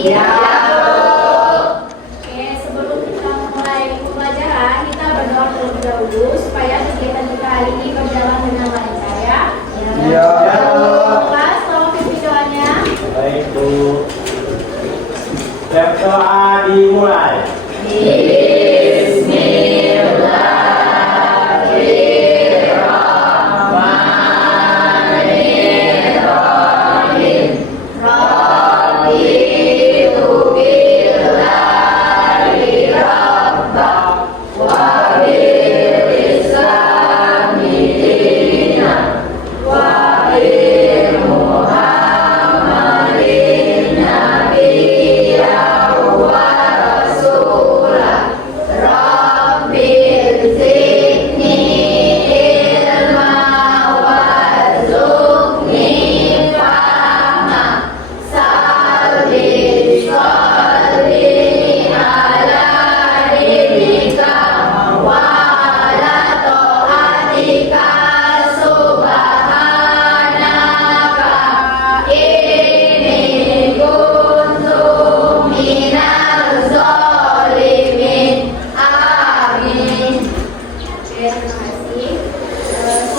Iya. Oke, sebelum kita mulai pembelajaran, kita berdoa terlebih dahulu supaya kegiatan kita hari ini berjalan dengan lancar ya. Iya. Kelas, tolong pimpin doanya. Baik Bu. Berdoa dimulai.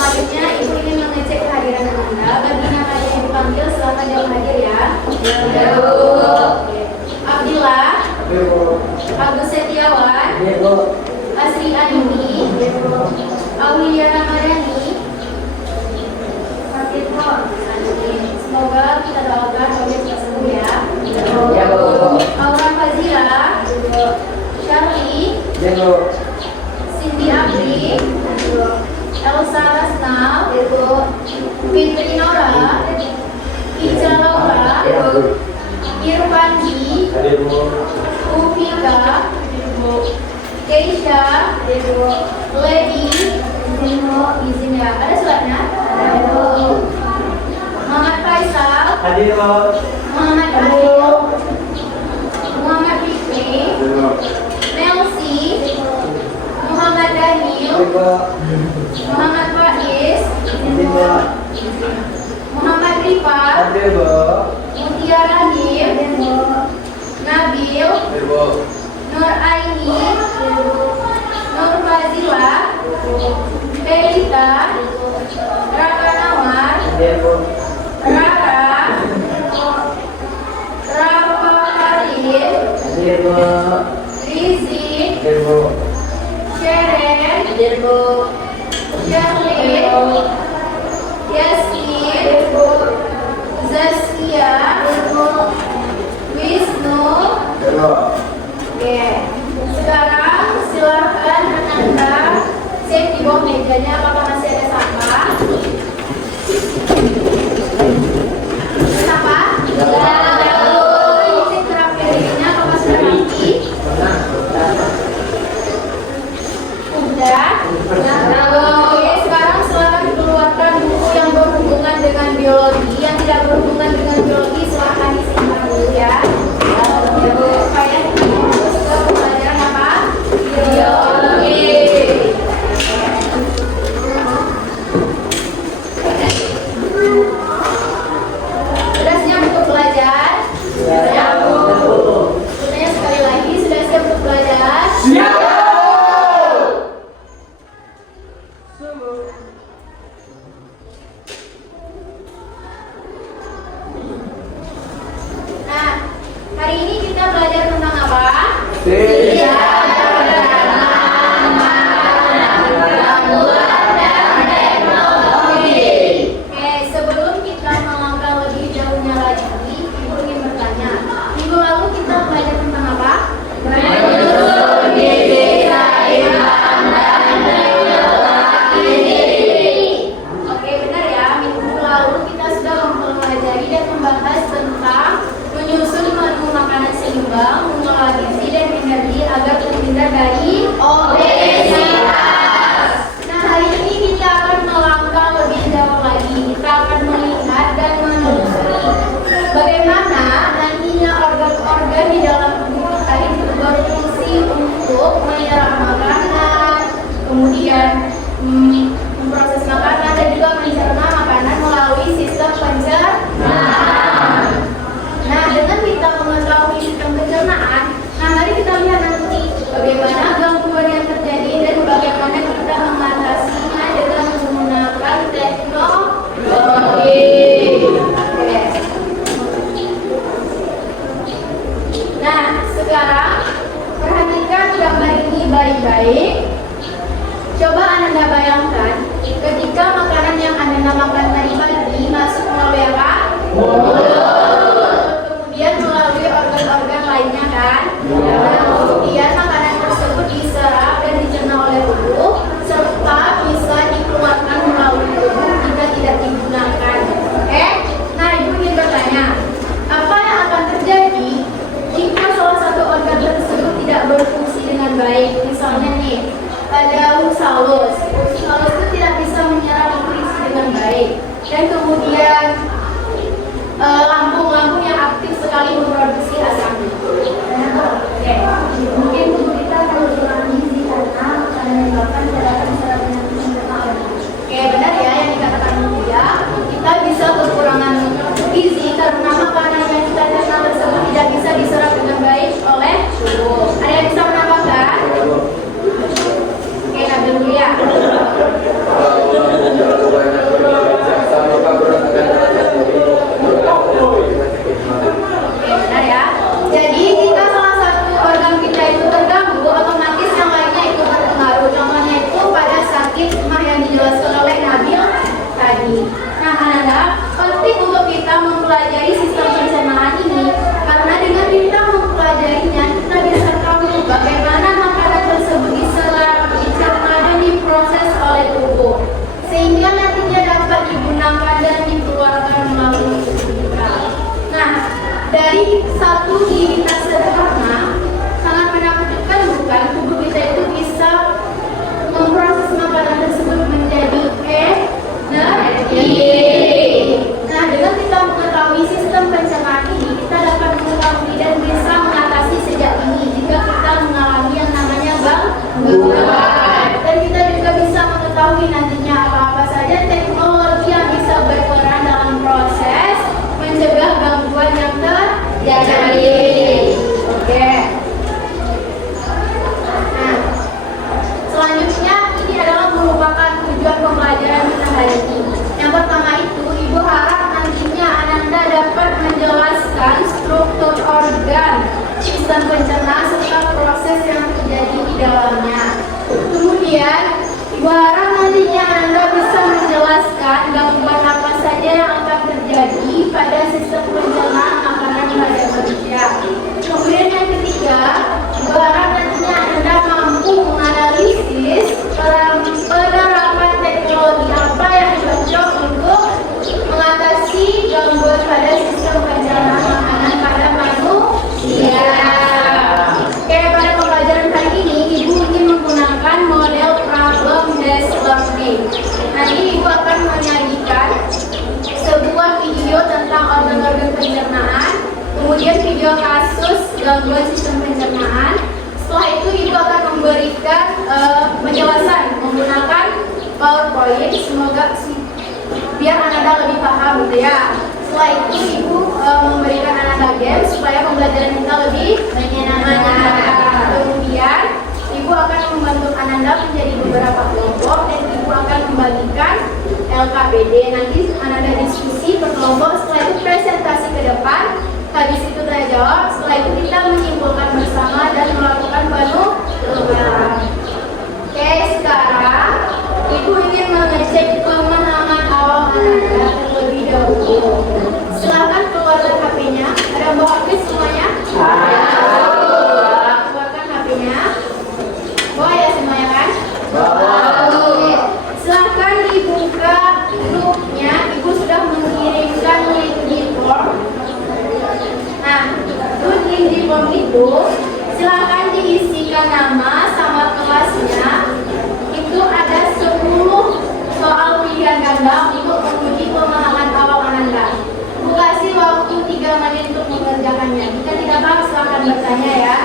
Selanjutnya, Ibu ingin mengecek kehadiran Anda. Bagi nama yang dipanggil, silakan jawab hadir ya. Iya Bu. Abdillah, Iya Bu. Agus Setiawan, Iya Bu. Asri Ayuni, Aulia Ramadhani, semoga kita doakan Aulia cepat sembuh ya. Iya Bu. Aura Fazila, Charlie, Iya Bu. Cindy Abri, Elsa Rasnal, Fitri Nora, Ica Laura, Irfandi, Hadir Bu. Ufika, Keisha, Lady, izin ya, ada suratnya? Muhammad Faisal, Hadir Bu. Muhammad Adil, Muhammad Fikri, Melsi, Muhammad Daniel, Hadir Bu. Muhammad Faiz, Hadir Bu. Muhammad Rifat, Hadir Bu. Mutia Rahim, Nabil, Hadir Bu. Nur Aini, Nur Fazila, Felita, Raka Nawar, Hadir Bu. Raka, Rafa Karim, Hadir Bu. Rizik, Hadir Bu. Sharon, Sherlyn, Yasmin, Zaskia, Wisnu. Hadir Bu. Oke, sekarang silakan Anda cek di bawah mejanya apakah masih ada sampah. Sampah? Cek terakhir dirinya apakah sudah rapi? Udah? Oke, sekarang silakan keluarkan buku yang berhubungan dengan biologi. Yang tidak berhubungan dengan biologi silakan disimpan dulu ya. Supaya kita fokus ke pelajaran apa? Biologi. Sudah siap untuk belajar? Siap Bu. Sebenarnya sekali lagi, sudah siap untuk belajar? Siap. Nah, hari ini kita belajar tentang apa? Oke, sebelum kita melangkah lebih jauhnya lagi, Ibu ingin bertanya. Minggu lalu kita belajar tentang apa? Oke, benar ya. Minggu lalu kita sudah mempelajari dan membahas tentang menyusun menu makanan seimbang, mengolah gizi dan energi agar terhindar dari obesitas. Nah, hari ini kita akan melangkah lebih jauh lagi. Kita akan melihat dan menelusuri bagaimana nantinya organ-organ di dalam tubuh kita itu berfungsi untuk menyerap makanan, kemudian memproses makanan dan juga mencerna makanan melalui sistem pencernaan. Nah, dengan kita mengetahui bagaimana gangguan yang terjadi dan bagaimana kita mengatasinya dengan menggunakan teknologi. Oke. Nah, sekarang perhatikan gambar ini baik-baik. Coba Anda bayangkan ketika makanan yang Anda makan tadi pagi masuk melalui apa? Kemudian melalui organ-organ lainnya kan? Nah, kemudian makanan tersebut diserap dan dicerna oleh tubuh serta bisa dikeluarkan melalui tubuh jika tidak digunakan. Oke? Nah, Ibu ingin bertanya, apa yang akan terjadi jika salah satu organ tersebut tidak berfungsi dengan baik? Misalnya nih, ada usus halus itu tidak bisa menyerap nutrisi dengan baik, dan kemudian lambung yang aktif sekali memproduksi asam. Oke, mungkin tubuh kita akan berkurang gizi karena menyebabkan cadangan serabnya terlalu. Oke, benar ya yang dikatakan dia. Kita bisa kekurangan gizi karena makanan yang kita cerna tersebut tidak bisa diserap dengan baik oleh tubuh. Ada yang bisa menambahkan? Oke, Nabil dulu ya. Benar ya. Jadi jika salah satu organ kita itu terganggu, otomatis yang lainnya itu berpengaruh. Contohnya itu pada sakit mah yang dijelaskan oleh Nabil tadi. Nah, Ananda, penting untuk kita mempelajari sistem pencernaan ini karena dengan kita mempelajarinya kita bisa tahu bagaimana makanan tersebut diserap, dicerna dan diproses oleh tubuh sehingga nantinya dapat digunakan dan dikeluarkan melalui tubuh kita. Nah, dari satu gigitan sederhana sangat menakutkan bukan? Tubuh kita itu bisa memproses makanan tersebut menjadi energi. Nah, dengan kita mengetahui sistem pencernaan ini, kita dapat mengetahui dan bisa mengatasi sejak ini jika kita mengalami yang namanya gangguan. Dan kita juga bisa mengetahui nantinya apa-apa saja teknologi yang bisa berperan dalam proses mencegah gangguan yang terjadi. Oke. Nah, selanjutnya ini adalah merupakan tujuan pembelajaran kita hari ini. Yang pertama itu, Ibu harap nantinya Ananda dapat menjelaskan struktur organ, sistem pencernaan serta proses yang terjadi di dalamnya. Kemudian, Ibu harap nantinya Ananda bisa menjelaskan gangguan apa saja yang akan terjadi pada sistem pencernaan makanan pada manusia. Kemudian yang ketiga, Ibu harap nantinya Ananda mampu menganalisis penerapan teknologi apa yang cocok untuk mengatasi gangguan pada sistem pencernaan makanan pada manusia. Oke, pada pembelajaran kali ini Ibu ingin menggunakan model problem based learning. Nanti Ibu akan menyajikan sebuah video tentang organ-organ pencernaan, kemudian video kasus gangguan sistem pencernaan. Setelah itu Ibu akan memberikan penjelasan menggunakan PowerPoint, semoga biar Ananda lebih paham gitu ya. Setelah itu Ibu memberikan Ananda game supaya pembelajaran kita lebih menyenangkan. Kemudian Ibu akan membantu Ananda menjadi beberapa kelompok dan Ibu akan membagikan LKPD. Nanti Ananda diskusi per kelompok, setelah itu presentasi ke depan. Habis itu tanya jawab, setelah itu kita menyimpulkan bersama dan melakukan penutupan. Oke, sekarang Ibu ingin mengecek pemahaman awal Ananda terlebih dahulu. Silakan keluarkan HP-nya. Ada bawa HP semuanya? Keluarkan HP-nya. Bawa ya semuanya kan? Oke. Silakan dibuka grupnya. Ibu sudah mengirimkan link di form. Nah, link di form itu silakan diisikan nama sama kelasnya. Itu ada 10 soal pilihan ganda untuk menguji pemahaman awal Ananda. Bu kasih waktu 3 menit untuk mengerjakannya. Jika tidak paham silakan bertanya ya.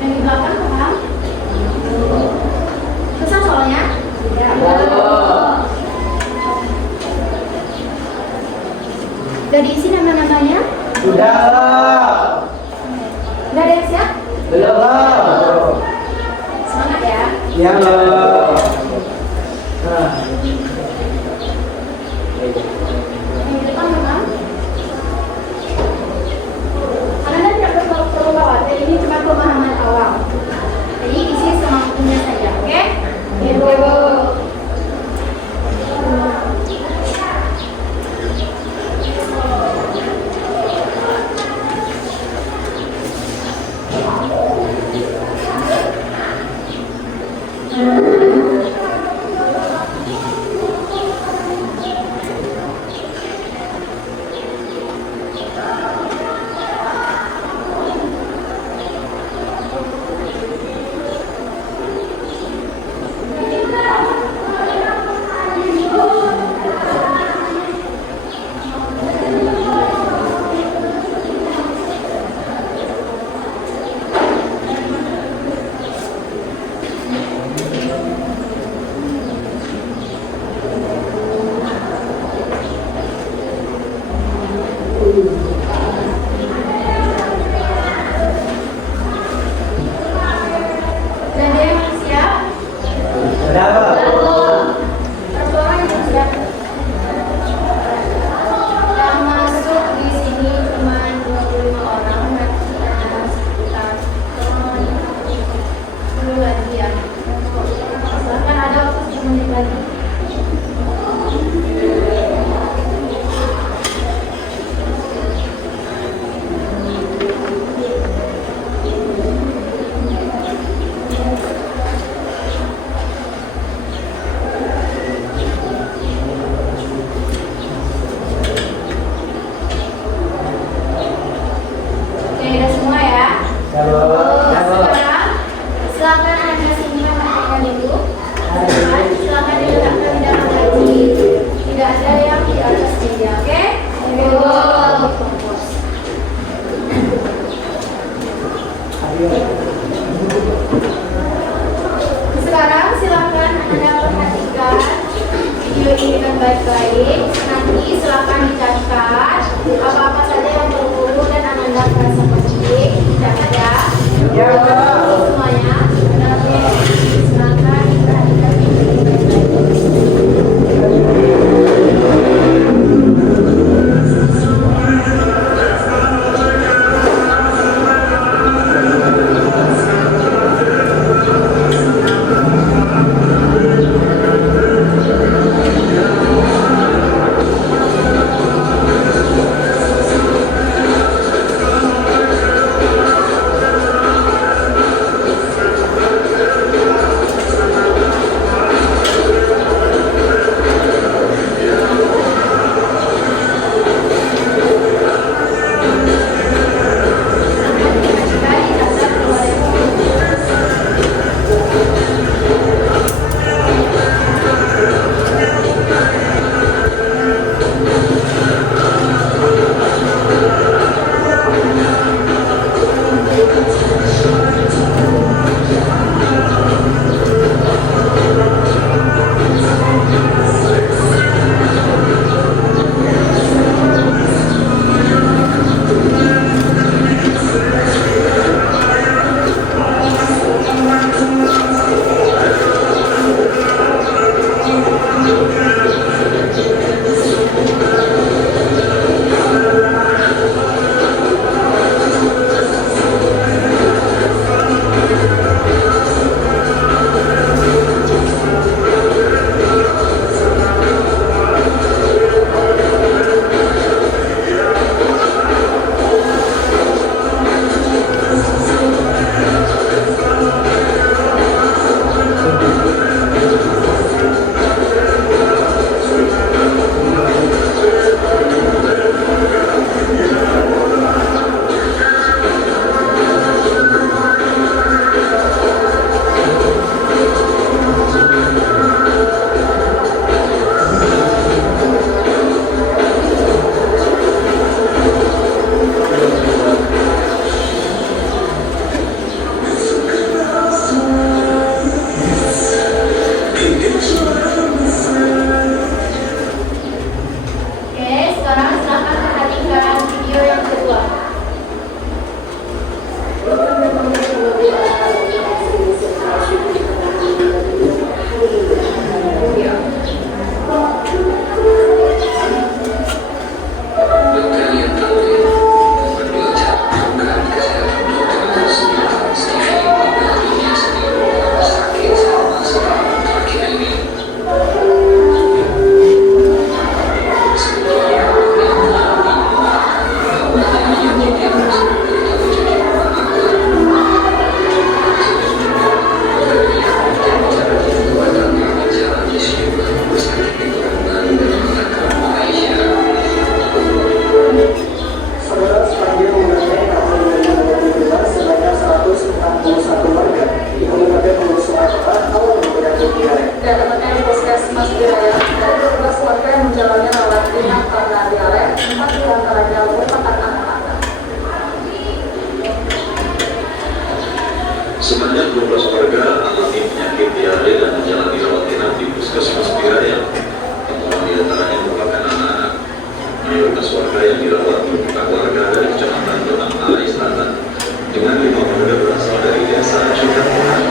Yang di belakang paham? Susah soalnya? Ya. Udah diisi nama-namanya? Sudah. Udah ada yang siap? Belum. Semangat ya. Ya. Nah. Yang di depan memang Anda tidak perlu khawatir, ini cuma pemahaman awal. Jadi isi semampunya saja, oke? Ibu. Sebanyak 12 warga alami penyakit diare dan menjalani rawat inap di Puskesmas Biraya. Yang di antaranya merupakan anak-anak. Mayoritas warga yang dirawat merupakan warga dari Kecamatan Donang Alai Selatan, dengan 5 warga berasal dari desa Cikarang.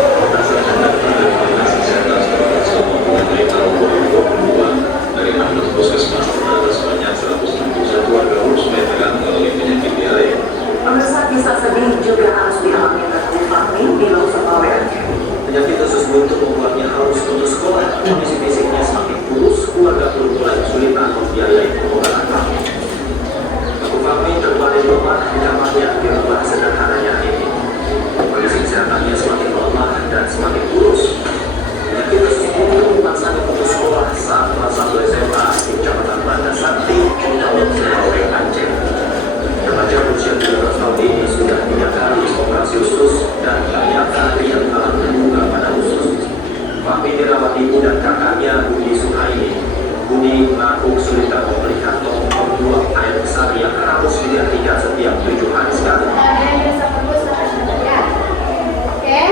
Berdasarkan data dari Dinas Kesehatan Provinsi mengenai tahun 2022, dari 16 puskesmas terdapat sebanyak 161 warga harus mengalami penyakit diare. Pemirsa, kisah sedih juga harus dialami Datuk Fahmi di Loksabawel. Penyakit usus buntu membuatnya harus putus sekolah. Kondisi fisiknya semakin kurus, keluarga pun mulai kesulitan membiayai pengobatan Fahmi. Datuk Fahmi terbaring lemah di kamarnya di rumah sederhananya ini. Kondisi kesehatannya semakin melemah dan semakin kurus. Penyakit usus buntu memaksa putus sekolah saat kelas 1 SMA di Kecamatan Banda Sakti, Kota Loksabawel, Aceh. Remaja berusia 17 tahun ini sudah 3 kali operasi usus dan ternyata yang telah terbuka pada usus. Fahmi dirawat ibu dan kakaknya Budi Suhaini. Budi mengaku kesulitan melihat tong membuang air besar yang harus digantikan setiap 7 hari sekali. Oke,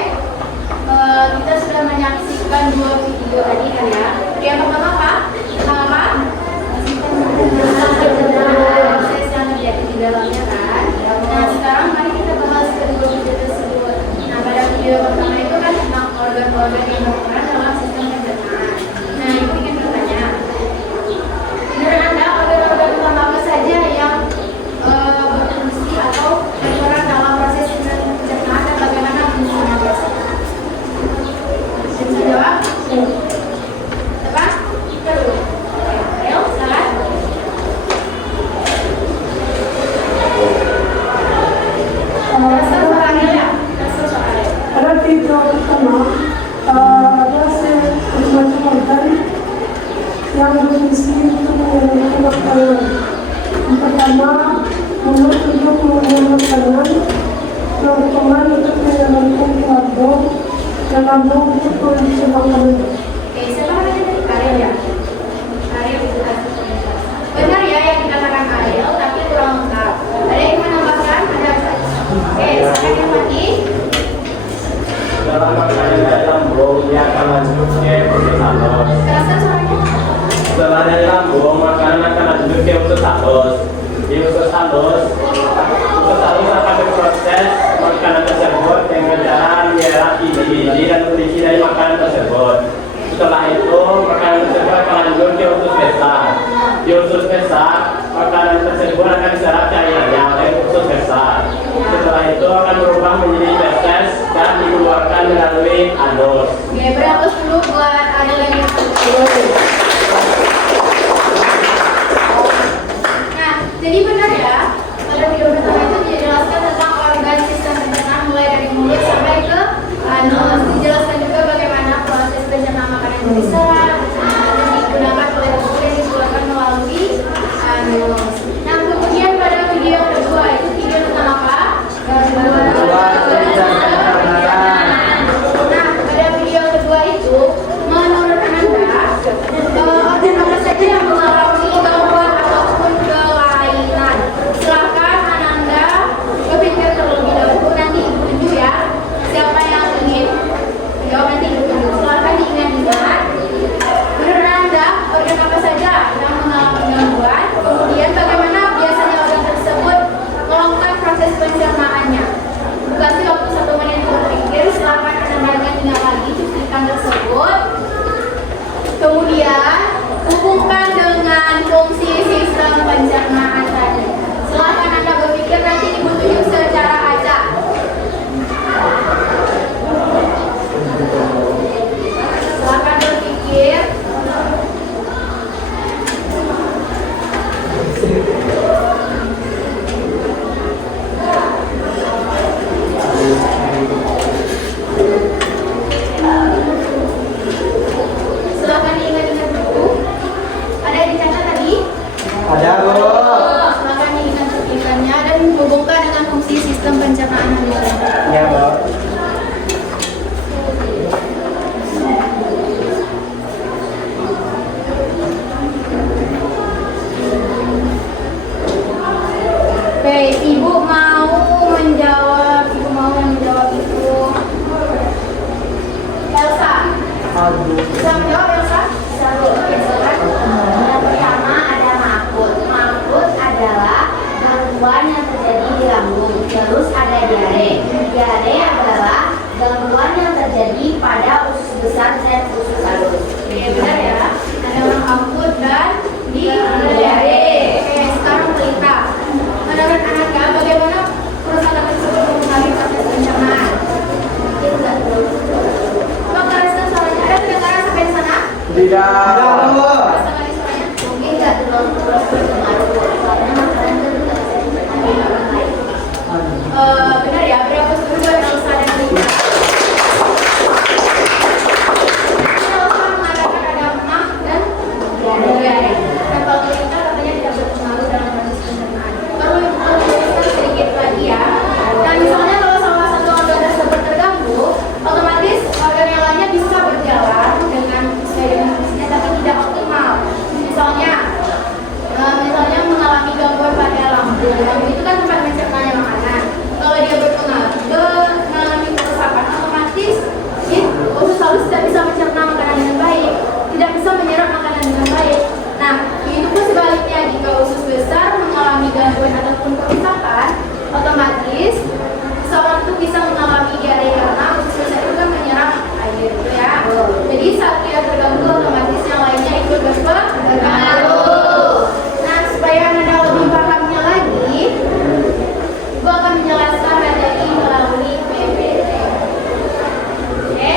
kita sudah menyaksikan 2 video tadi kan ya. Yang pertama apa? Proses yang terjadi di dalamnya kan. Nah sekarang mari kita bahas kedua video tersebut. Nah pada video pertama itu kan tentang organ-organ yang berperan dalam sistem pencernaan. Nah itu ingin bertanya, menurut Anda organ-organ utama apa saja yang berfungsi atau berperan dalam proses pencernaan dan bagaimana fungsinya biasanya? Bisa jawab? Tepat? Terus. Ayo, silakan. Ada 3 utama, ada semacam organ yang berfungsi untuk mengelola makanan. Yang pertama, mulut untuk mengelola makanan, kerongkongan untuk mengelola karbon, dan lambung untuk produksi makanan. Oke, siapa namanya tadi? Ariel ya? Ariel itu kan. Benar ya yang dikatakan Ariel, tapi kurang lengkap. Ada yang menambahkan? Ada? Oke, silakan yang mati. Dalam makanan lambung yang akan lanjutnya usus halus. Kerasa suaranya? Setelah dari lambung, makanan akan lanjut ke usus halus. Di usus halus akan berproses makanan tersebut dengan cara menyerap isi dan nutrisi dari makanan tersebut. Setelah itu, makanan tersebut akan lanjut ke usus besar. Di usus besar, makanan tersebut akan diserap cairannya oleh usus besar. Setelah itu akan berubah menjadi feses dan dikeluarkan melalui anus. Oke, beratus dulu buat Ariel yang Nah, jadi benar ya, pada video pertama itu dijelaskan tentang organ sistem pencernaan mulai dari mulut sampai ke anus. Dijelaskan juga bagaimana proses pencernaan makanan itu diserap dan digunakan oleh tubuh yang dikeluarkan melalui anus. Nah, kemudian pada video yang kedua itu video tentang apa? Nah, pada video kedua itu menurut Anda organ apa saja yang mengalami gangguan ataupun kelainan? Silahkan Ananda berpikir terlebih dahulu, nanti Ibu tunjuk ya. Siapa yang ingin jawab nanti Ibu tunjuk. Silahkan diingat-ingat. Menurut Anda organ apa saja yang mengalami gangguan? Kemudian bagaimana biasanya organ tersebut melakukan proses pencernaannya? Kasih waktu 1 menit untuk berpikir. Silahkan Anda ingat lagi cuplikan tersebut. Kemudian hubungkan dengan fungsi sistem pencernaan tadi. Silahkan Anda berpikir, nanti Ibu tunjuk secara acak. Silahkan berpikir. Silahkan diingat-ingat dulu. Ada yang dicatat tadi? Ada Bu. Silahkan diingat cuplikannya dan hubungkan dengan fungsi sistem pencernaan manusia. Ya Bu. Oke, Ibu mau menjawab itu Pasangan suaranya mungkin nggak terlalu berpengaruh soalnya makanan itu nggak bisa dimakan orang lain. Benar ya, berapa sebuah dosa dan dosa. Dosa mengatakan ada emak dan diare. Dan kalau kita katanya tidak berpengaruh dalam proses pencernaan. Perlu kita sedikit lagi ya. Nah misalnya kalau salah satu organ tersebut terganggu, otomatis organ yang lainnya bisa berjalan dengan sesuai dengan fungsinya tapi tidak optimal. Misalnya mengalami gangguan pada lambung. Lambung itu kan tempat mencernanya makanan. Kalau dia mengalami kerusakan, otomatis usus halus tidak bisa mencerna makanan dengan baik, tidak bisa menyerap makanan dengan baik. Nah, itu pun sebaliknya jika usus besar mengalami gangguan ataupun kerusakan, otomatis seseorang itu bisa mengalami diare karena usus besar itu kan menyerap air, gitu ya. Jadi saat dia terganggu, otomatis yang lainnya ikut berpengaruh. Nah, supaya Anda lebih pahamnya lagi, gua akan menjelaskan materi melalui PPT. Oke?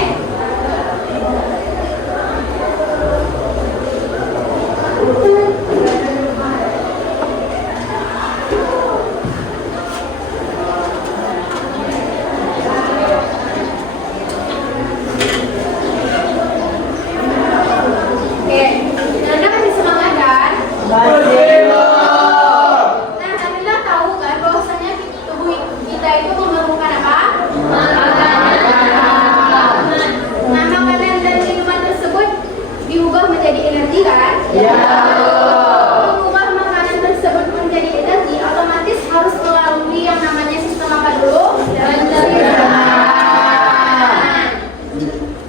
Oke, Anda masih semangat kan? Nah, Anda tahu kan bahwasanya tubuh kita itu memerlukan apa? Nah, makanan dan minuman tersebut diubah menjadi energi kan? Mengubah makanan tersebut menjadi energi otomatis harus melalui yang namanya sistem apa dulu?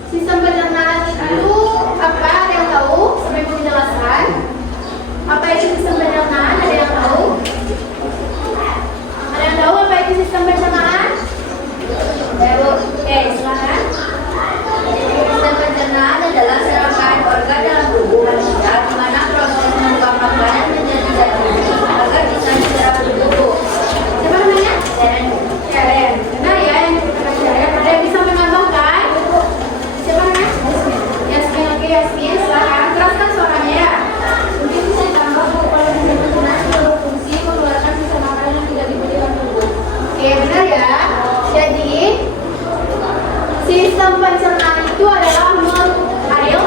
Sistem pencernaan itu apa? Ada yang tahu? Sampai mau menjelaskan? Apa itu sistem pencernaan? Ada yang tahu? Ada yang tahu apa itu sistem pencernaan? Baru, oke, silakan. Sistem pencernaan adalah serangkaian organ dalam tubuh manusia di mana proses mengubah makanan menjadi zat gizi agar bisa diserap di tubuh. Siapa namanya? Dan Karen. Benar ya yang dikatakan Karen. Ada yang bisa menambahkan? Siapa namanya? Yasmin. Oke, Yasmin. Silakan. Keraskan suaranya ya. mungkin bisa ditambah bahwa kalau sistem pencernaan berfungsi mengeluarkan sisa makanan yang tidak dibutuhkan tubuh. Oke, benar ya. Jadi sistem pencernaan itu adalah Ariel.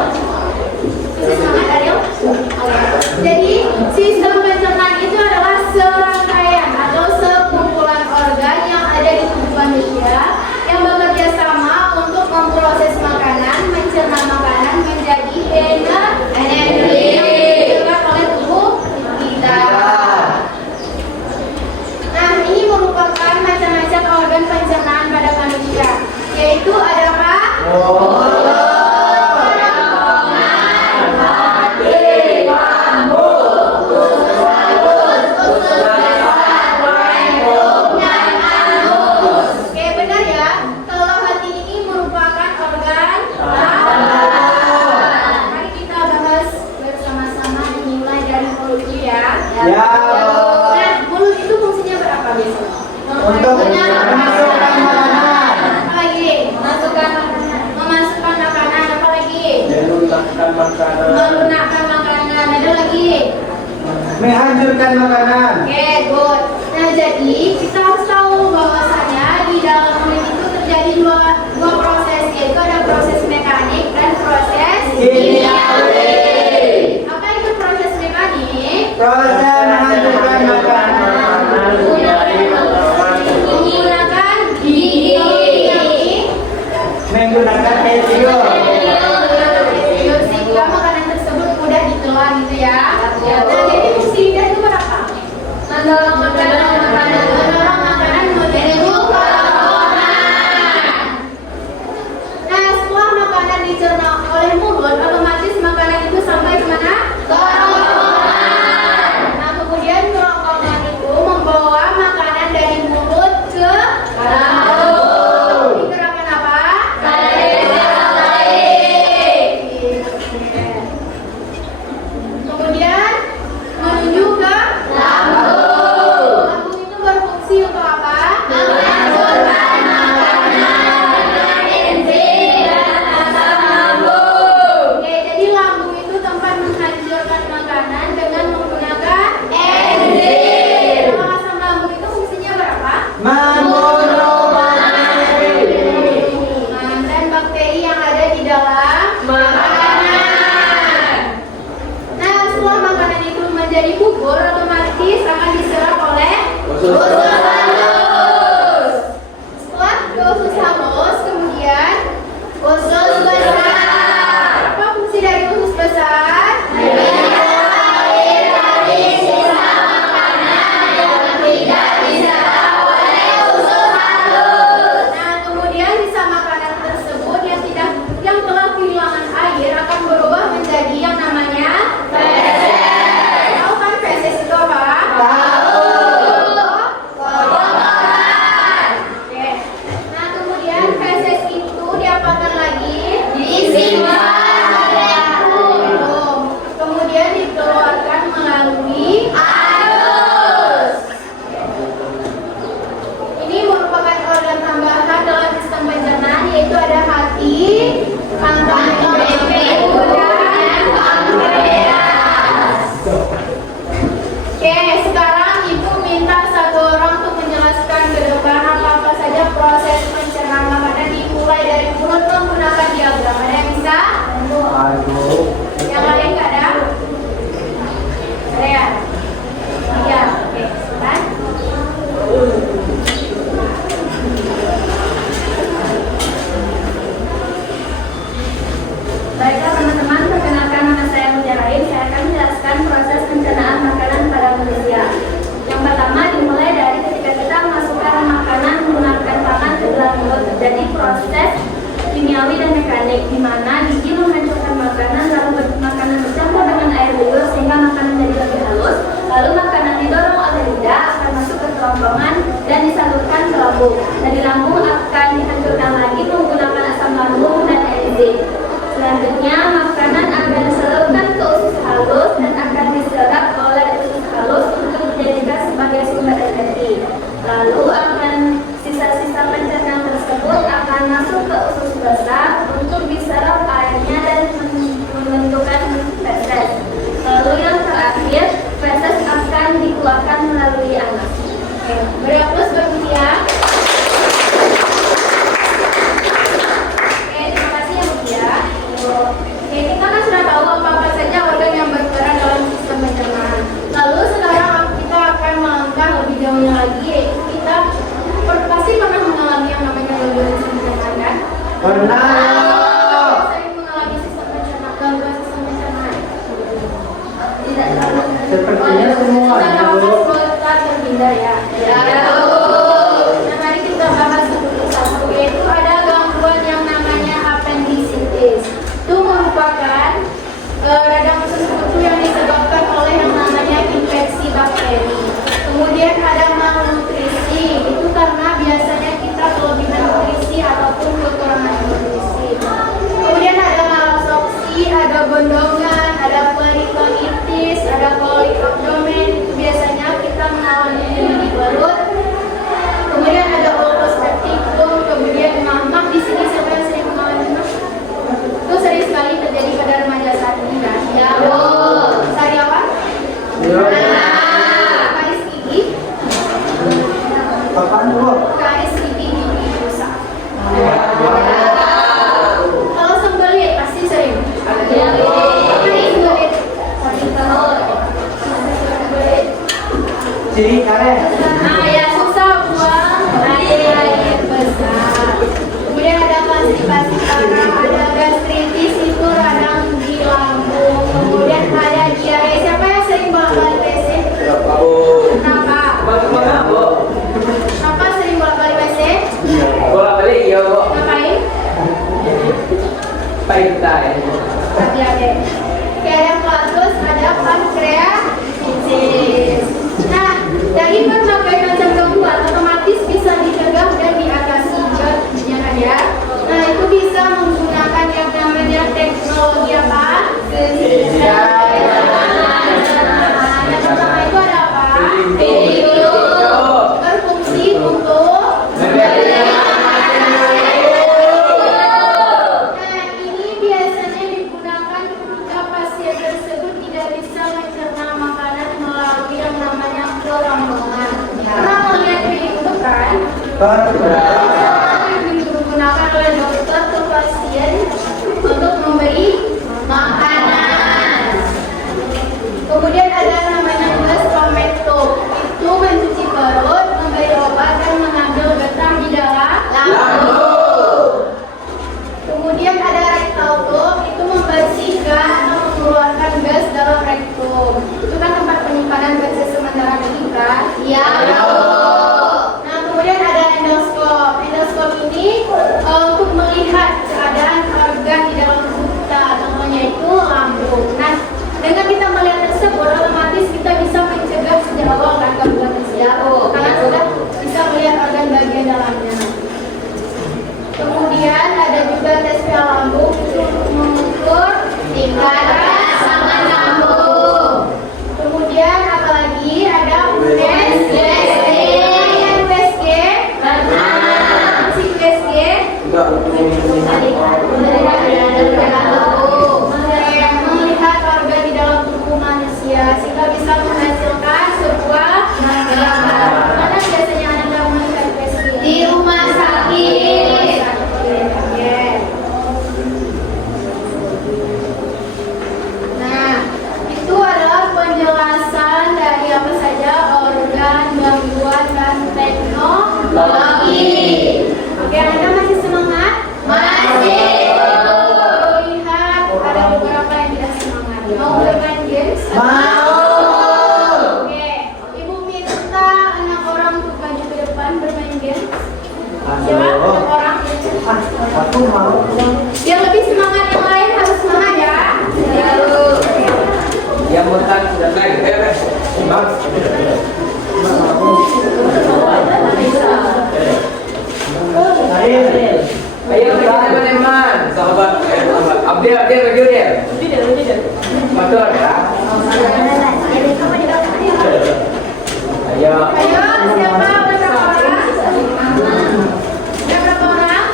Bisa semangat Ariel? Oke. Jadi sistem pencernaan itu adalah serangkaian atau sekumpulan organ yang ada di tubuh manusia yang bekerja sama untuk memproses makanan, mencerna makanan menjadi energi yang diserap oleh tubuh kita. Nah, ini merupakan macam-macam organ pencernaan pada manusia, yaitu ada apa? Oke, benar ya. Kalau hati ini merupakan organ mari kita bahas bersama-sama dimulai dari mulut dulu ya. Nah, mulut itu fungsinya berapa biasanya? Untuk memasukkan makanan. Apa lagi? Memasukkan makanan. Apa lagi? Melunakkan makanan. Melunakkan makanan. Ada lagi? Menghancurkan makanan. Oke, good. Nah, jadi kita harus tahu bahwasanya di dalam mulut itu terjadi dua proses, yaitu ada proses mekanik dan proses Kimiawi. Apa itu proses mekanik? Proses menghancurkan makanan. Menggunakan gigi. Menggunakan enzim. Sehingga makanan tersebut mudah ditelan gitu ya. Nah, jadi fungsi lidah itu berapa? di mana biji menghancurkan makanan, lalu makanan bercampur dengan air liur sehingga makanan jadi lebih halus. Lalu makanan didorong oleh lidah akan masuk ke kerongkongan dan disalurkan ke lambung. Dari lambung akan dihancurkan lagi menggunakan asam lambung dan enzim. Selanjutnya makanan akan disalurkan ke usus halus dan akan diserap oleh usus halus untuk dijadikan sebagai sumber energi. Lalu sisa-sisa pencernaan tersebut akan masuk ke usus besar untuk diserap airnya dan membentukkan feses. Lalu yang terakhir, feses akan dikeluarkan melalui anus. Oke, beri aplaus buat Mutia. Oke, terima kasih ya Mutia. Oke, kita kan sudah tahu apa-apa saja organ yang berperan dalam sistem pencernaan. Lalu sekarang kita akan melangkah lebih jauhnya lagi, yaitu kita pasti pernah mengalami yang namanya gangguan sistem pencernaan kan? Pernah. Sering mengalami gangguan sistem pencernaan. Tidak terlalu. Sepertinya semua. Kita akan terhindar ya. Nah, mari kita bahas satu-satu, yaitu ada gangguan yang namanya appendicitis. Itu merupakan radang usus kutu yang disebabkan oleh yang namanya infeksi bakteri. Kemudian ada malnutrisi, itu karena biasanya kita kelebihan nutrisi ataupun kekurangan nutrisi. Kemudian ada malabsorpsi, ada gondongan, ada peritonitis, ada kolik abdomen, itu biasanya kita mengalami di perut. Kemudian ada ulcus septicum, kemudian mah di sini siapa yang sering mengalami mah? Itu sering sekali terjadi pada remaja saat ini kan? Ya, Sari apa? Karis gigi. Apaan tuh? Karis gigi rusak. Kalau sembelit pasti sering. Ya, sembelit. Sering banget. Sembelit. Jadi karen. Nah, ya susah buang air besar. Kemudian ada konstipasi parah, ada gastritis itu radang di lambung. Kemudian ada diare. Siapa yang sering bolak-balik WC? Kenapa? Kenapa sering bolak-balik WC? Bolak-balik iya kok. Ngapain? Pahit-pahit. Diare. Oke, ada platus, ada pankreatitis. Nah, dari berbagai macam gangguan otomatis bisa dicegah dan diatasi ya kan ya. Nah, itu bisa menggunakan yang namanya teknologi apa? Yang pertama itu ada apa? Video. Berfungsi untuk Nah, ini biasanya digunakan ketika pasien tersebut tidak bisa mencerna makanan melalui yang namanya kerongkongan. Pernah melihat video itu kan? Digunakan oleh dokter ke pasien untuk memberi makanan. Kemudian ada namanya gastrometop, itu mencuci perut, memberi obat dan mengambil getah di dalam lambung. Kemudian ada rectal tube, itu membersihkan atau mengeluarkan gas dalam rektum. Itu kan tempat penyimpanan gas sementara ini kan? Iya. Nah, kemudian ada endoskop. Endoskop ini untuk melihat keadaan organ di dalam tubuh kita, contohnya itu lambung. Nah, dengan kita melihat tersebut, otomatis kita bisa mencegah sejak awal kan gangguan tersebut, karena sudah bisa melihat organ bagian dalamnya. Kemudian ada juga tes pH lambung, itu untuk mengukur tingkat keasaman lambung. Kemudian apalagi ada tes USG. USG, USG, melihat organ di dalam tubuh manusia sehingga bisa menghasilkan sebuah gambar. Mana biasanya Anda melihat USG? Di rumah sakit. Nah, itu adalah penjelasan dari apa saja organ, gangguan, dan teknologi. Oke, Anda masih semangat? Masih. Lihat ada beberapa yang tidak semangat. Mau bermain games? Mau. Oke, Ibu minta 6 orang untuk maju ke depan bermain games. Siapa? 6 orang. Aku mau. Biar lebih semangat yang lain harus semangat ya. Yang menang sudah naik. Ayo teman-teman, sahabat, Abdel, baju dia. Betul ya. Ayo. Ayo, siapa? Udah berapa orang? Udah berapa orang?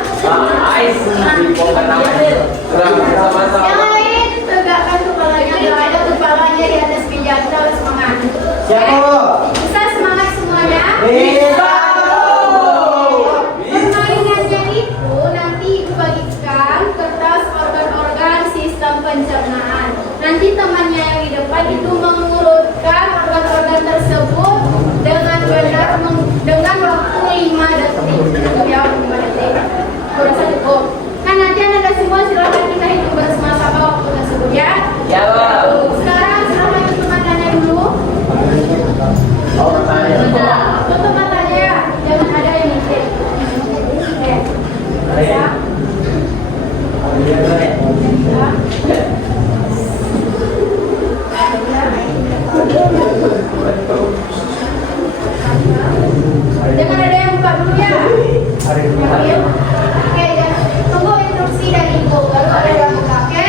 Ais di bongkar namanya. Sama-sama. Yang lain tegakkan kepalanya, ada kepalanya di atas meja, kita harus semangat. Siapa? Bisa semangat semuanya? Bisa. Permainannya itu nanti ibu bagikan kertas organ-organ sistem pencernaan. Nanti temannya yang di depan itu mengurutkan organ-organ tersebut dengan benar dengan waktu 5 detik. Cukup ya, 5 detik. Kurasa cukup. Kan nanti anda semua silakan kita hitung bersama-sama waktu tersebut ya. Ya, Bang. Sekarang silakan tutup matanya dulu. Oh, bertanya. Tutup matanya ya, jangan ada yang ngintip. Oke. Ya. Jangan ada yang buka dulu ya. Oke, ya. Tunggu instruksi dari ibu baru ada yang buka, oke?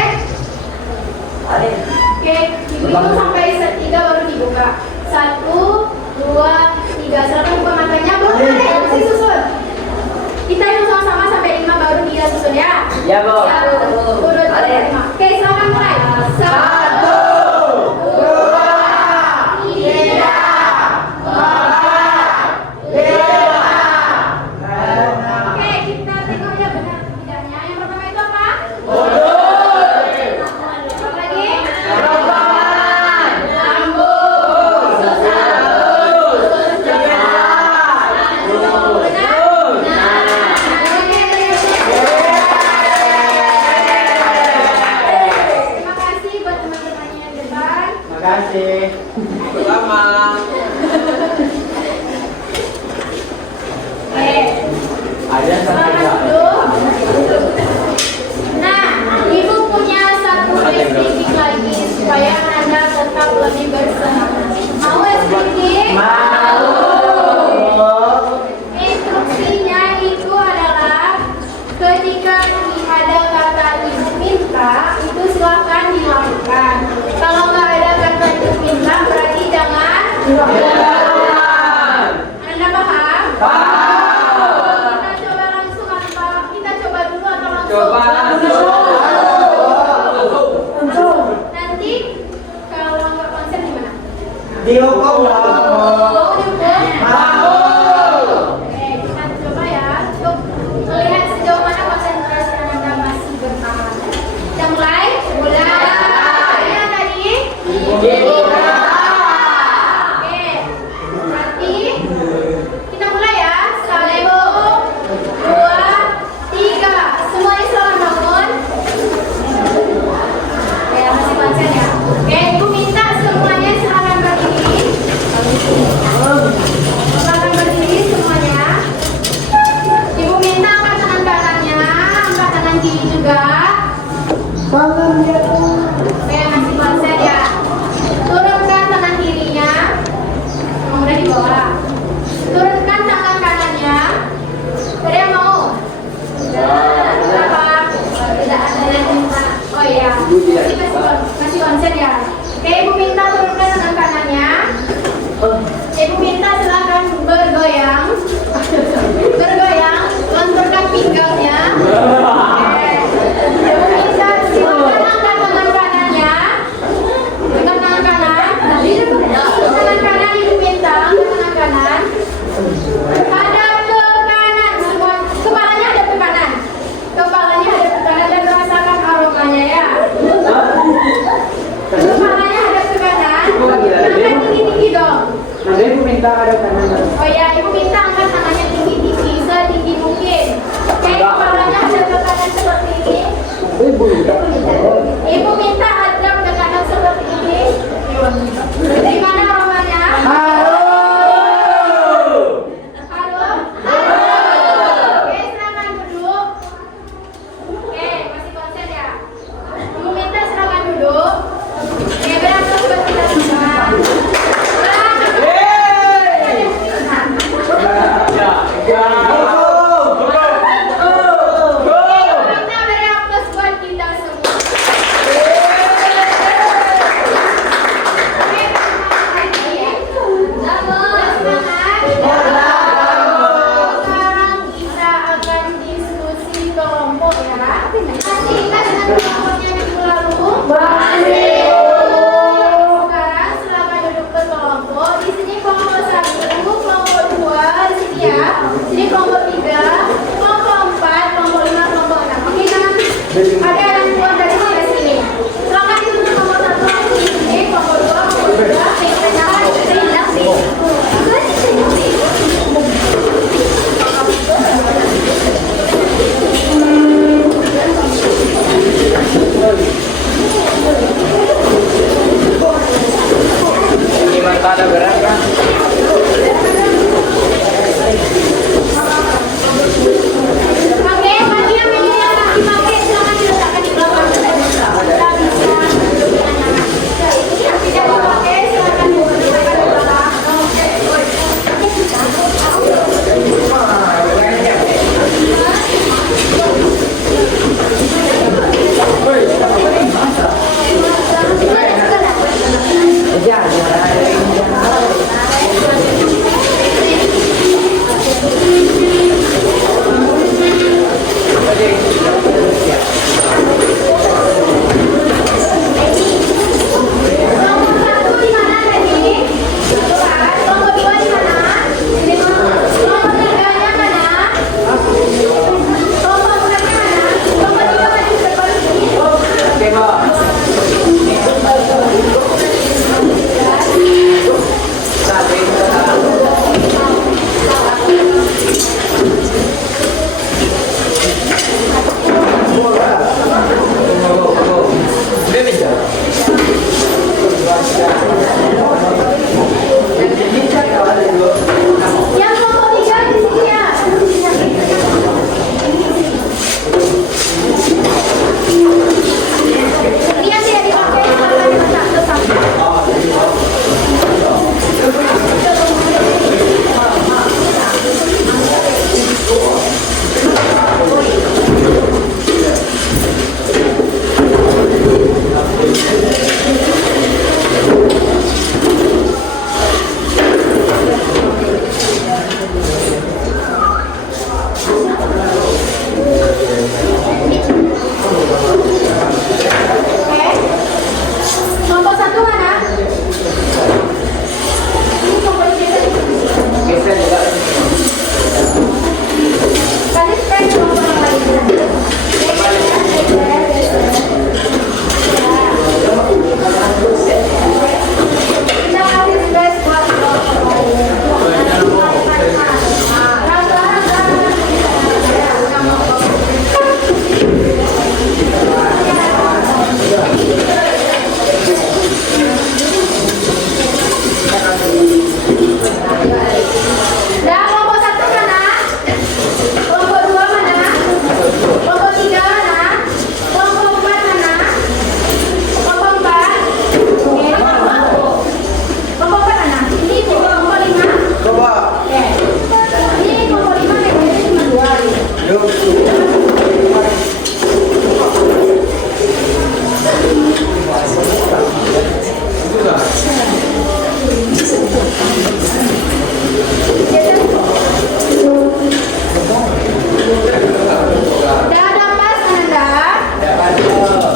Oke, ibu itu sampai set 3 baru dibuka. 1, 2, 3. Silakan buka matanya. Belum ada instruksi susun. Kita itu sama-sama sampai 5 baru dia susun ya. Ya, Bu. Urut sampai 5. Oke, silakan mulai. 1, 2, 3, 4, 5. Oke, kita tengok ya benar tidaknya. Yang pertama itu apa? Apa lagi? Lambung. Terima kasih buat teman-temannya yang di depan. Makasih. Sama. Oke. Ada Selamat duduk. Nah, ibu punya satu sedikit lagi supaya anda tetap lebih bersemangat. Mau sedikit? Mau. Instruksinya itu adalah ketika ada kata ibu minta, itu silakan dilakukan. Kalau nggak ada kata ibu minta, berarti jangan dilakukan. Anda paham? Kita coba langsung atau kita coba dulu atau langsung? Coba langsung. Nanti kalau nggak konsen gimana? Dihukum dong. Mau dihukum? Mau. Oke, kita coba ya. Untuk melihat sejauh mana konsentrasi Anda masih bertahan. Kita mulai? Mulai. Ya tadi? Oke. Berarti kita mulai ya. 1, 2, 3. Semuanya selamat bangun. Oke, masih konsen ya. Oke, ibu minta semuanya silakan berdiri. Silakan berdiri semuanya. Ibu minta angkat tangan kanannya, angkat tangan kiri juga. Oke, masih konsen ya. Turunkan tangan kirinya. Kemudian di bawah. Turunkan tangan kanannya. Ada yang mau? Berapa? Tidak ada yang minta. Oh iya. Masih konsen ya. Oke, ibu minta turunkan tangan kanannya. Ibu minta silakan bergoyang. Bergoyang, lenturkan pinggangnya. Oke. Ibu minta silakan angkat Kelompok satu mana? Ini kelompok tiga. Geser juga. Kasih spray ke kelompok yang lain. Kita kasih spray buat kelompok lain. Dah, kelompok satu mana? Kelompok dua mana? Kelompok tiga mana? Kelompok empat mana? Kelompok empat? Oke, kelompok empat mana? Ini kelompok lima? Coba. Oke. Ini kelompok lima yang cuma dua. Yuk. Dah nafas Anda.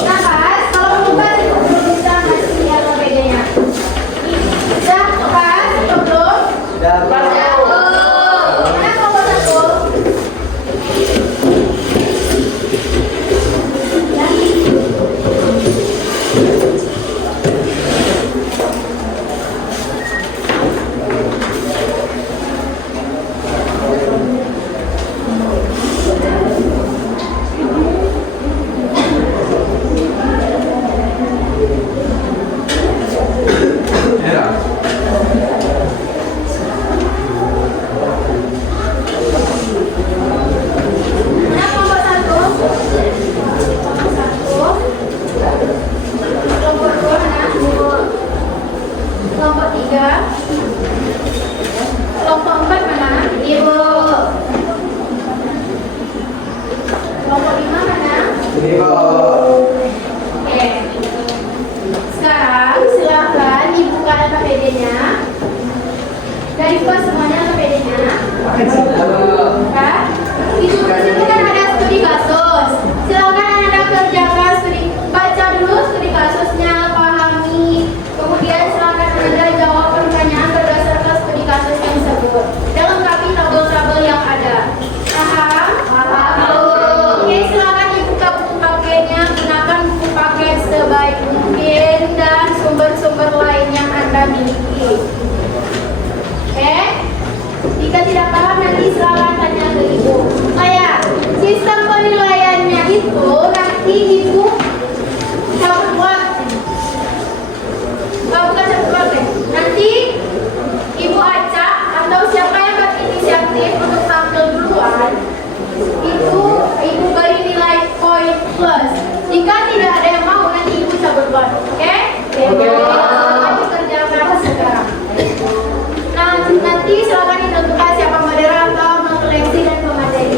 Nafas. Kalau lupa bisa masih yang bedanya. Dah nafas. Belum. Dapat. Mana kelompok satu? Mana kelompok satu? Kelompok satu. Kelompok dua mana? Kelompok tiga. Kelompok empat mana? Ibu. Kelompok lima mana? Oke. Sekarang silakan dibuka KPD-nya. Dari kelas semuanya KPD-nya. Kan? Itu kan ada studi kasus. Silakan Anda kerjakan baca dulu studi kasusnya, pahami. Kemudian silakan Anda jawab pertanyaan berdasarkan studi kasus yang disebut. Dan lengkapi tabel-tabel yang ada. Paham? Paham. Oke, silakan dibuka buku paketnya, gunakan buku paket sebaik mungkin dan sumber-sumber lain yang Anda miliki. Oke? Jika tidak paham nanti silakan tanya ke ibu. Sistem penilaiannya itu nanti ibu cabut buat. Bukan cabut buat deh. Nanti ibu acak atau siapa yang berinisiatif untuk tampil duluan, itu ibu beri nilai poin plus. Jika tidak ada yang mau nanti ibu cabut buat. Oke? Oke. Kerjakan sekarang. Nah, nanti silakan ditentukan siapa moderator, mengkoleksi dan pemateri.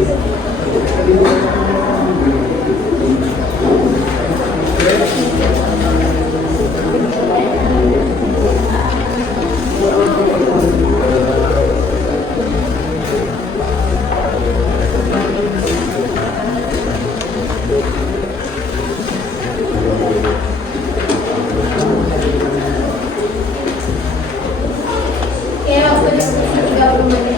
Oke, waktu diskusi 30 menit.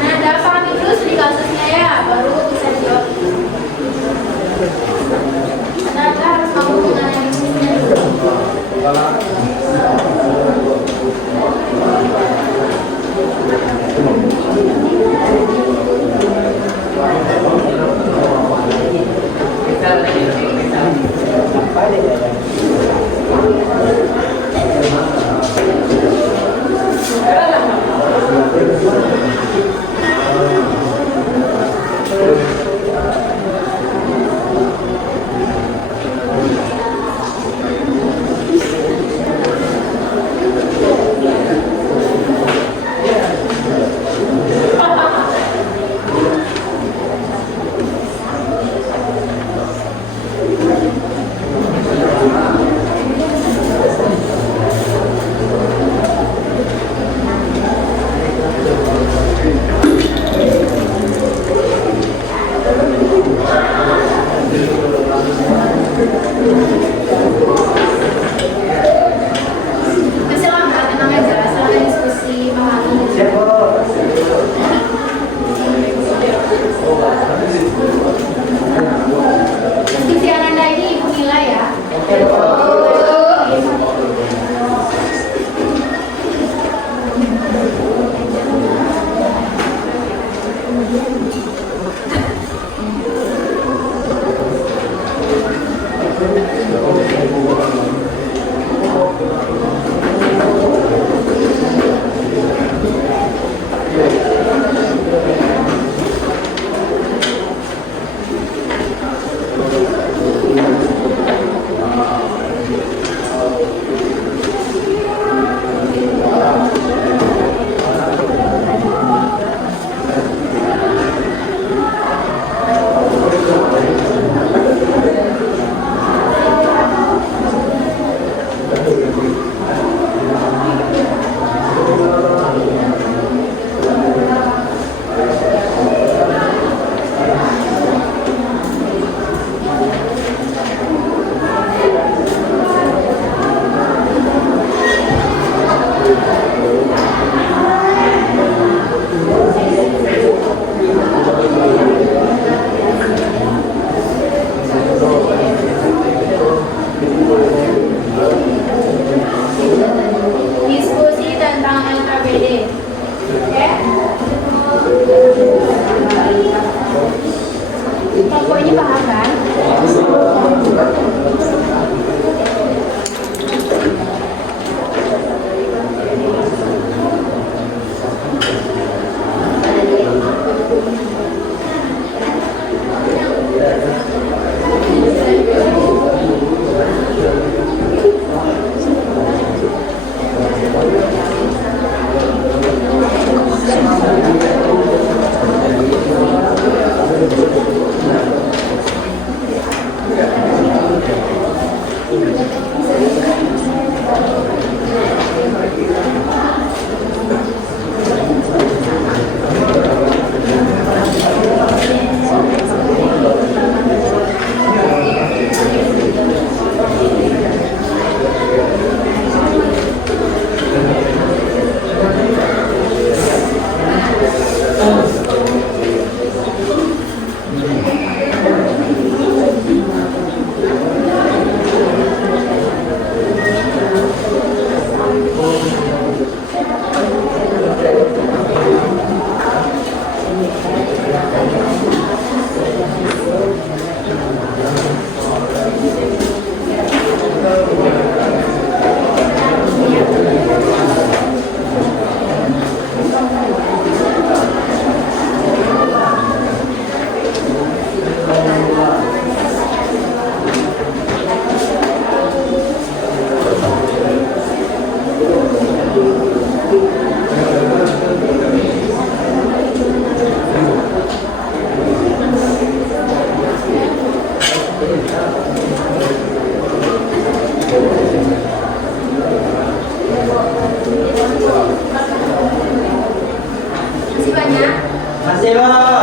Nah, dapat pahami dulu studi kasusnya ya, baru bisa dijawab. Anda harus mampu menganalisisnya dulu. Masih banyak. Masih Pak.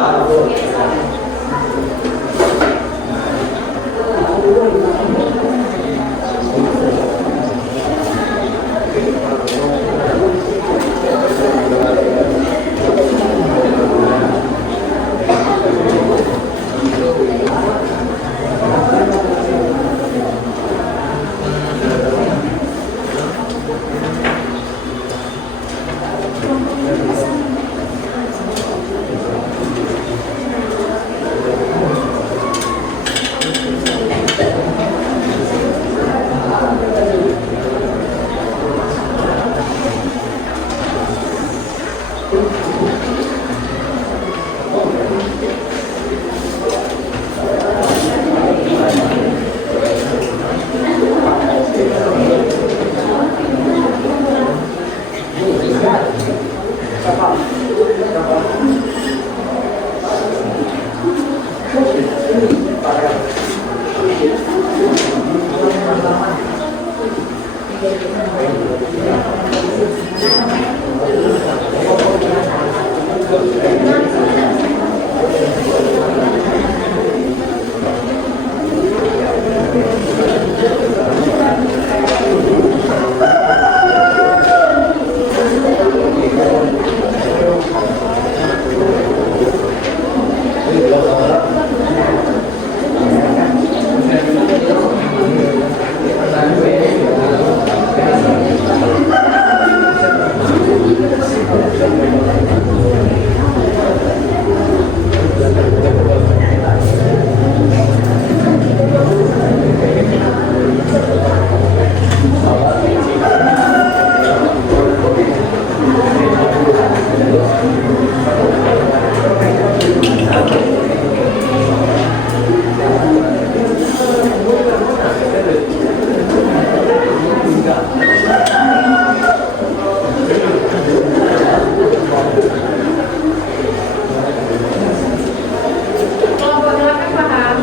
Kelompok 8 paham?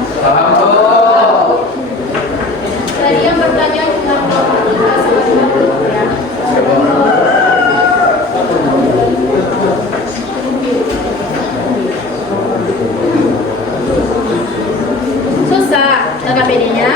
Tadi yang bertanya tentang kelompok 3 sama 20 ya. Susah KKPD-nya?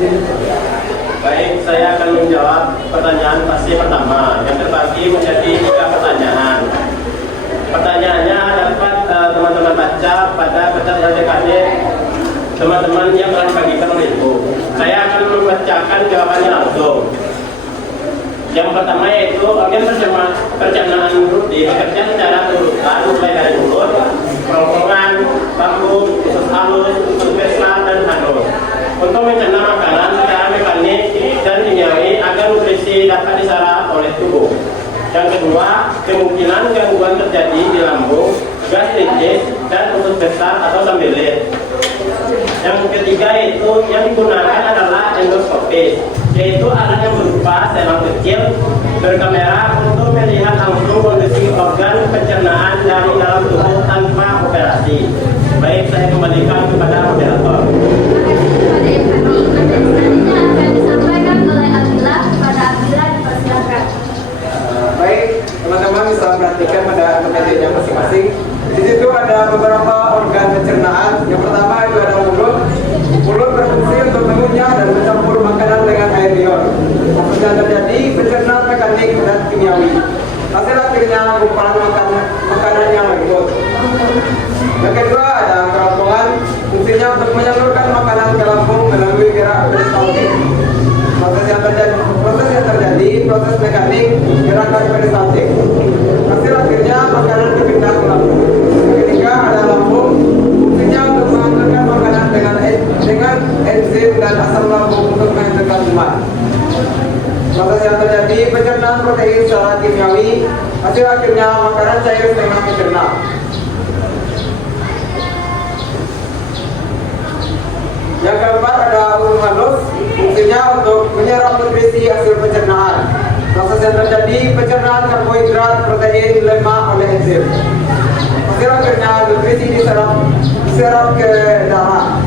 Baik, saya akan menjawab pertanyaan pasti pertama yang terbagi menjadi 3 pertanyaan. Pertanyaannya dapat teman-teman baca pada kertas LDKD teman-teman yang telah dibagikan oleh Ibu. Saya akan membacakan jawabannya langsung. Yang pertama yaitu organ pencernaan Rudy bekerja secara berurutan mulai dari mulut, kerongkongan, lambung, usus halus, usus ventral, dan anus. Untuk mencerna makanan secara mekanik dan kimiawi agar nutrisi dapat diserap oleh tubuh. Yang kedua, kemungkinan gangguan terjadi di lambung, gastritis, dan usus besar atau sambilit. Yang ketiga itu yang digunakan adalah endoskopis, yaitu alat yang berupa selang kecil berkamera untuk melihat langsung kondisi organ pencernaan dari dalam tubuh tanpa operasi. Baik, saya kembalikan kepada moderator. Akan disampaikan oleh Abdillah. Kepada Abdillah dipersilakan. Baik, teman-teman bisa perhatikan pada metodenya masing-masing. Di situ ada beberapa organ pencernaan. Yang pertama itu ada mulut. Mulut berfungsi untuk mengunyah dan mencampur makanan dengan air liur. Maksudnya terjadi pencernaan mekanik dan kimiawi. Hasil akhirnya gumpalan makanan yang lembut. Yang kedua ada kerongkongan. Fungsinya untuk menyalurkan makanan ke lambung melalui gerak peristaltik. Proses yang terjadi proses mekanik gerakan peristaltik. Hasil akhirnya makanan dipindah ke lambung. Ketiga ada lambung. Fungsinya untuk menghasilkan makanan dengan enzim dan asam lambung untuk menghasilkan lemak. Proses yang terjadi pencernaan protein secara kimiawi. Hasil akhirnya makanan cair setengah mencerna. Yang keempat ada usus halus. Fungsinya untuk menyerap nutrisi hasil pencernaan. Proses yang terjadi pencernaan karbohidrat, protein, lemak oleh enzim. Hasil akhirnya nutrisi diserap ke darah.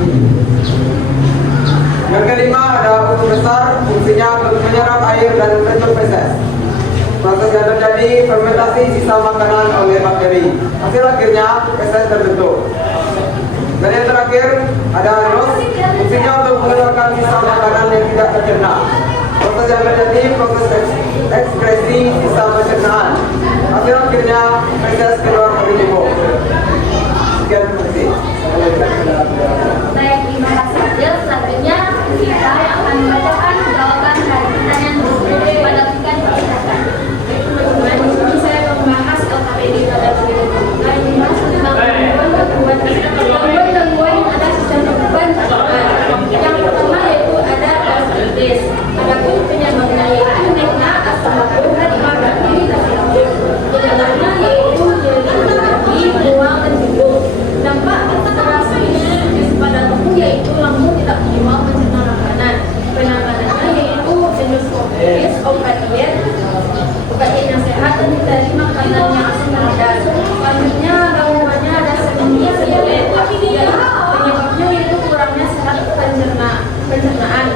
Yang kelima ada usus besar. Fungsinya untuk menyerap air dan membentuk feses. Proses yang terjadi fermentasi sisa makanan oleh bakteri. Hasil akhirnya feses terbentuk. Dan yang terakhir ada anus. Fungsinya untuk mengeluarkan sisa makanan yang tidak tercerna. Proses yang terjadi proses ekskresi sisa pencernaan. Hasil akhirnya feses keluar dari tubuh. Sekian, terima kasih. Baik, terima kasih Abdil. Selanjutnya kita yang akan membacakan jawaban dari pertanyaan pada kita dipersilakan. Teman-teman, di sini saya akan membahas LKPD pada video kedua. Ini masuk tentang gangguan yang ada sistem kekebalan paruan. Yang pertama yaitu ada gastritis. Adapun penyebabnya yaitu naiknya asam lambung dan hipertensi lambung. Gejalanya yaitu nyeri, mual dan bingung. Dampak gastritis pada lambung yaitu lambung tidak optimal mencerna makanan. Penanganannya yaitu endoskopis, obat diet yang sehat dan dari makanan yang asam dan pedas. Selanjutnya gangguannya ada seperti sambilit. Penyebabnya yaitu kurangnya serat pencernaan.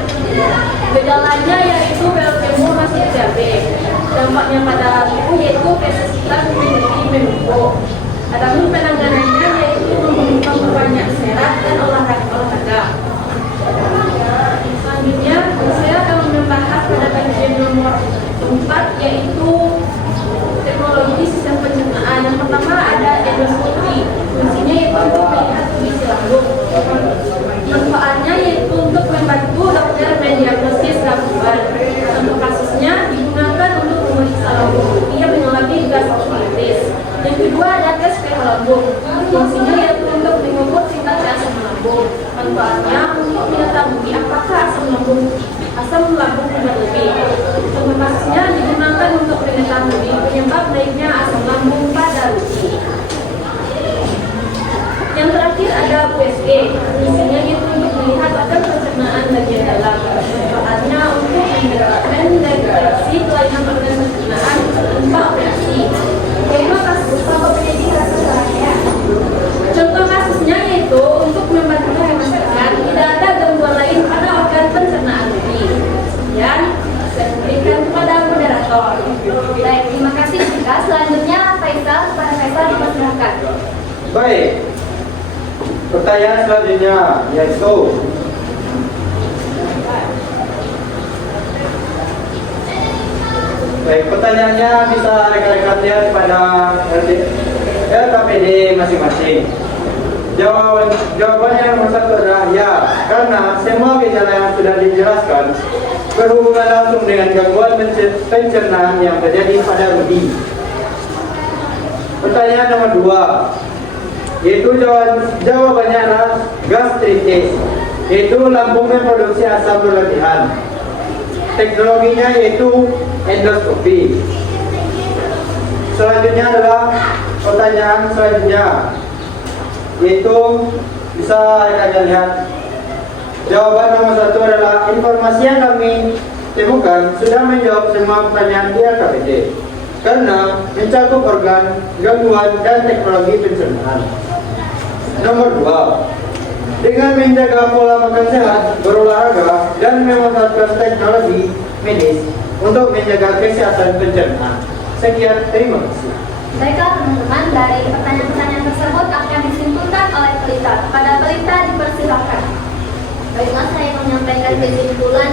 Gejalanya yaitu bel femur masih diabetes. Dampaknya pada tubuh yaitu feses kita menjadi menumpuk. Adapun penanganannya yaitu memperbanyak serat dan olahraga. Selanjutnya saya akan membahas pada bagian nomor 4 yaitu teknologi sistem pencernaan. Yang pertama ada endoskopi. Fungsinya yaitu untuk melihat kondisi lambung. Manfaatnya yaitu untuk membantu dokter mendiagnosis gangguan. Untuk kasusnya digunakan untuk memeriksa lambung yang mengalami gastritis. Yang kedua ada tes pH lambung. Fungsinya yaitu untuk mengukur tingkat asam lambung. Manfaatnya untuk mengetahui apakah asam lambung berlebih. Untuk kasusnya digunakan untuk mengetahui penyebab naiknya asam lambung pada Rudy. Yang terakhir ada USG. Fungsinya yaitu untuk melihat organ pencernaan bagian dalam. Manfaatnya untuk mendeteksi kelainan organ pencernaan tanpa operasi. Contoh kasusnya yaitu untuk membantu memastikan tidak ada gangguan lain pada organ pencernaan Rudy. Sekian, saya berikan kepada moderator. Baik, terima kasih Jika. Selanjutnya Faisal, kepada Faisal dipersilakan. Baik. Pertanyaan selanjutnya yaitu Baik, pertanyaannya bisa rekan-rekan lihat pada KPD masing-masing. Jawabannya nomor 1 adalah ya, karena semua gejala yang sudah dijelaskan berhubungan langsung dengan gangguan pencernaan yang terjadi pada Rudi. Pertanyaan nomor 2, yaitu jawabannya adalah gastritis, yaitu lambung memproduksi asam berlebihan. Teknologinya yaitu endoskopi. Selanjutnya adalah pertanyaan selanjutnya, yaitu bisa kalian lihat. Jawaban nomor 1 adalah informasi yang kami temukan sudah menjawab semua pertanyaan di LKPD karena mencakup organ, gangguan, dan teknologi pencernaan. Nomor 2, dengan menjaga pola makan sehat, berolahraga, dan memanfaatkan teknologi medis untuk menjaga kesehatan pencernaan. Sekian, terima kasih. Baiklah teman-teman, dari pertanyaan-pertanyaan tersebut akan disimpulkan oleh pelita. Pada pelita dipersilakan. Baiklah, saya menyampaikan kesimpulan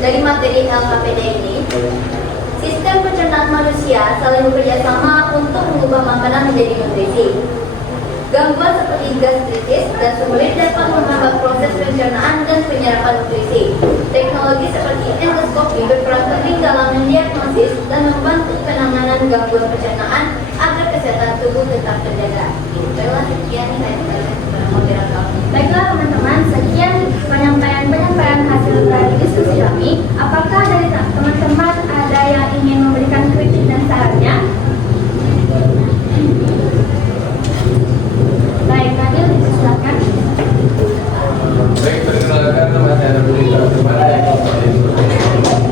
dari materi LKPD ini. Sistem pencernaan manusia saling bekerja sama untuk mengubah makanan menjadi nutrisi. Gangguan seperti gastritis dan sulit dapat menghambat proses pencernaan dan penyerapan nutrisi. Teknologi seperti endoskopi berperan penting dalam mendiagnosis dan membantu penanganan gangguan pencernaan agar kesehatan tubuh tetap terjaga. Baiklah, sekian saya sampaikan moderator. Baiklah teman-teman, sekian penyampaian hasil dari diskusi kami. Apakah dari teman-teman ada yang ingin memberikan kritik dan sarannya? Baik, Kamil, silakan. Baik, perkenalkan nama saya Nabila Terima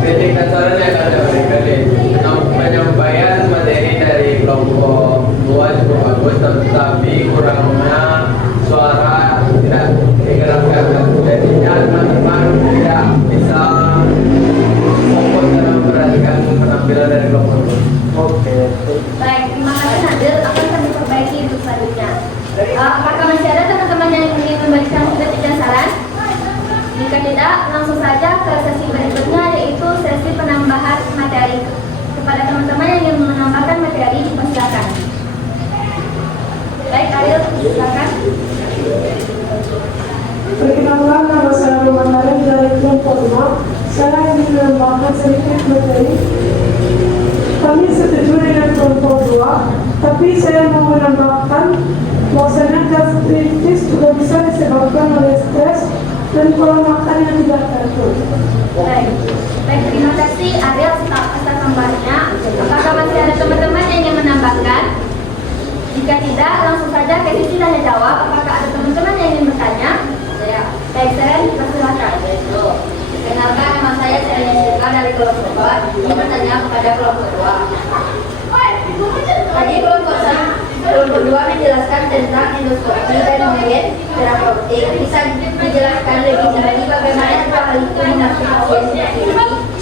kritik dan saran yang akan saya berikan penyampaian materi dari kelompok 2 cukup bagus, tetapi kurangnya suara tidak digerakkan, jadinya teman-teman tidak bisa fokus dalam memperhatikan penampilan dari kelompok 2. Oke. Baik, terima kasih Nabil. Akan kami perbaiki untuk selanjutnya. Apakah masih ada teman-teman yang ingin memberikan kritik dan saran? Jika tidak, langsung saja ke sesi berikutnya, yaitu sesi penambahan materi. Kepada teman-teman yang ingin menambahkan materi, silakan. Baik, Ariel, silakan. Perkenalkan, nama saya Roman Arif dari kelompok 5. Saya ingin menambahkan sedikit materi. Kami setuju dengan kelompok 2, tapi saya mau menambahkan bahwasanya gastritis juga bisa disebabkan oleh stres dan pola makan yang tidak teratur. Baik, terima kasih Ariel atas tambahannya. Apakah masih ada teman-teman yang ingin menambahkan? Jika tidak, langsung saja ke sisi tanya jawab. Apakah ada teman-teman yang ingin bertanya? Ya. Baik, Seren, persilakan. Kenalkan, nama saya Serinjika dari kelompok 2. Ini bertanya kepada kelompok 2. Tadi kelompok 2 menjelaskan tentang endoskopi dan melihat terapeutik. Bisa dijelaskan lebih lagi bagaimana hal itu menafsir pasien seperti ini?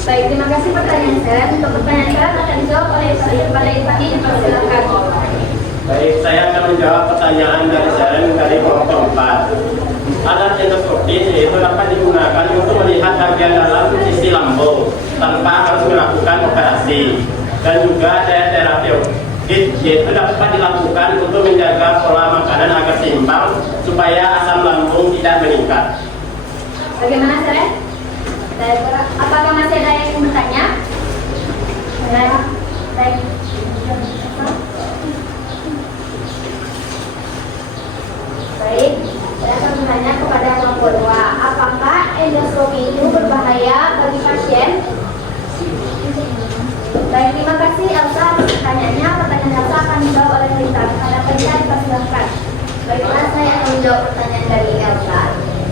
Baik, terima kasih pertanyaan Seren. Untuk pertanyaan Seren akan dijawab oleh Pada Irfani, dipersilakan. Baik, saya akan menjawab pertanyaan dari Seren dari kelompok 4. Alat endoskopi itu dapat digunakan untuk melihat bagian dalam sisi lambung tanpa harus melakukan operasi, dan juga daya terapeutik yaitu dapat dilakukan untuk menjaga pola makanan agar seimbang supaya asam lambung tidak meningkat. Bagaimana Seren? Apakah masih ada yang ingin bertanya? Baik. Baik, saya akan bertanya kepada kelompok 2. Apakah endoskopi itu berbahaya bagi pasien? Baik, terima kasih Elsa atas pertanyaannya. Pertanyaan Elsa akan dijawab oleh Rita. Pada Rita, dipersilakan. Baiklah, saya akan menjawab pertanyaan dari Elsa.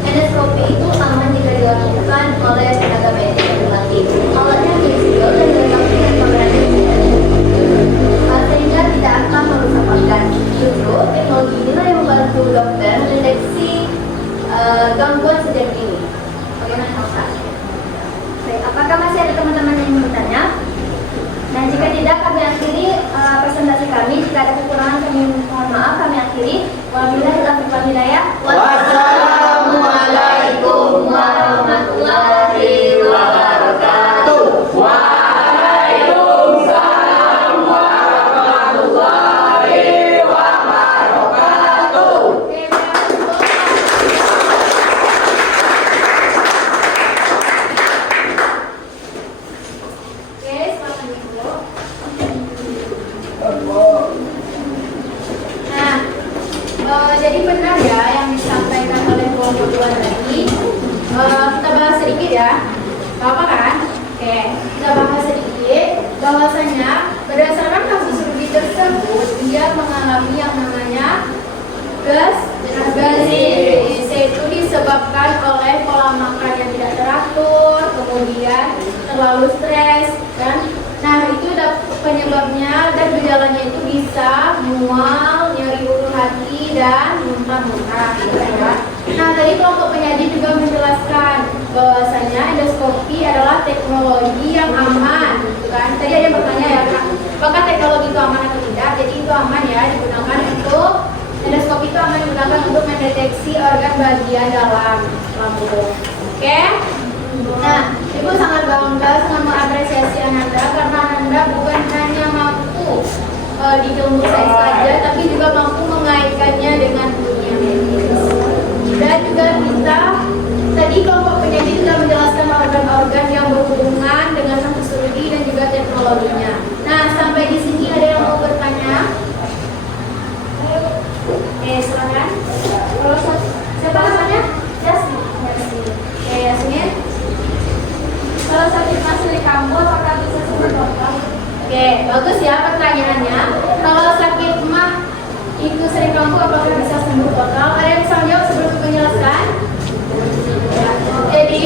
Endoskopi itu aman jika dilakukan oleh tenaga medis yang berlatih. Alatnya fleksibel dan dilengkapi dengan kamera sehingga tidak akan merusak organ. Justru teknologi inilah yang membantu dokter mendeteksi gangguan sejak dini. Bagaimana Elsa? Baik, apakah masih ada teman-teman yang ingin bertanya? Nah, jika tidak, kami akhiri presentasi kami. Jika ada kekurangan, kami mohon maaf. Kami akhiri. Wabillahi taufiq wal hidayah. Wassalamualaikum warahmatullahi wabarakatuh. bahwasanya berdasarkan kasus Ruby tersebut, dia mengalami yang namanya gastritis, yaitu disebabkan oleh pola makan yang tidak teratur, kemudian terlalu stres, dan nah itu penyebabnya dan gejalanya itu bisa mual, nyeri ulu hati, dan muntah-muntah. Nah tadi kelompok penyaji juga menjelaskan bahwasanya endoskopi adalah teknologi yang aman, gitu kan? Tadi ada yang bertanya ya, Kak, apakah teknologi itu aman atau tidak? Jadi itu aman ya, digunakan untuk endoskopi itu aman digunakan untuk mendeteksi organ bagian dalam lambung. Oke? Nah, Ibu sangat bangga, sangat mengapresiasi Ananda karena Ananda bukan hanya mampu di ilmu sains saja, tapi juga mampu mengaitkannya dengan dunia medis. Dan juga kita tadi kelompok penyaji sudah menjelaskan organ-organ yang berhubungan dengan fisiologi dan juga teknologinya. Nah, sampai di sini ada yang mau bertanya? Silakan. Kalau siapa namanya? Yasmin. Oke, Yasmin. Kalau sakit masuk di kamu, apakah bisa sembuh total? Oke, bagus ya pertanyaannya. Kalau sakit mah itu sering kambuh, apakah bisa sembuh total? Ada yang bisa menjawab sebelum menjelaskan? Ya. Jadi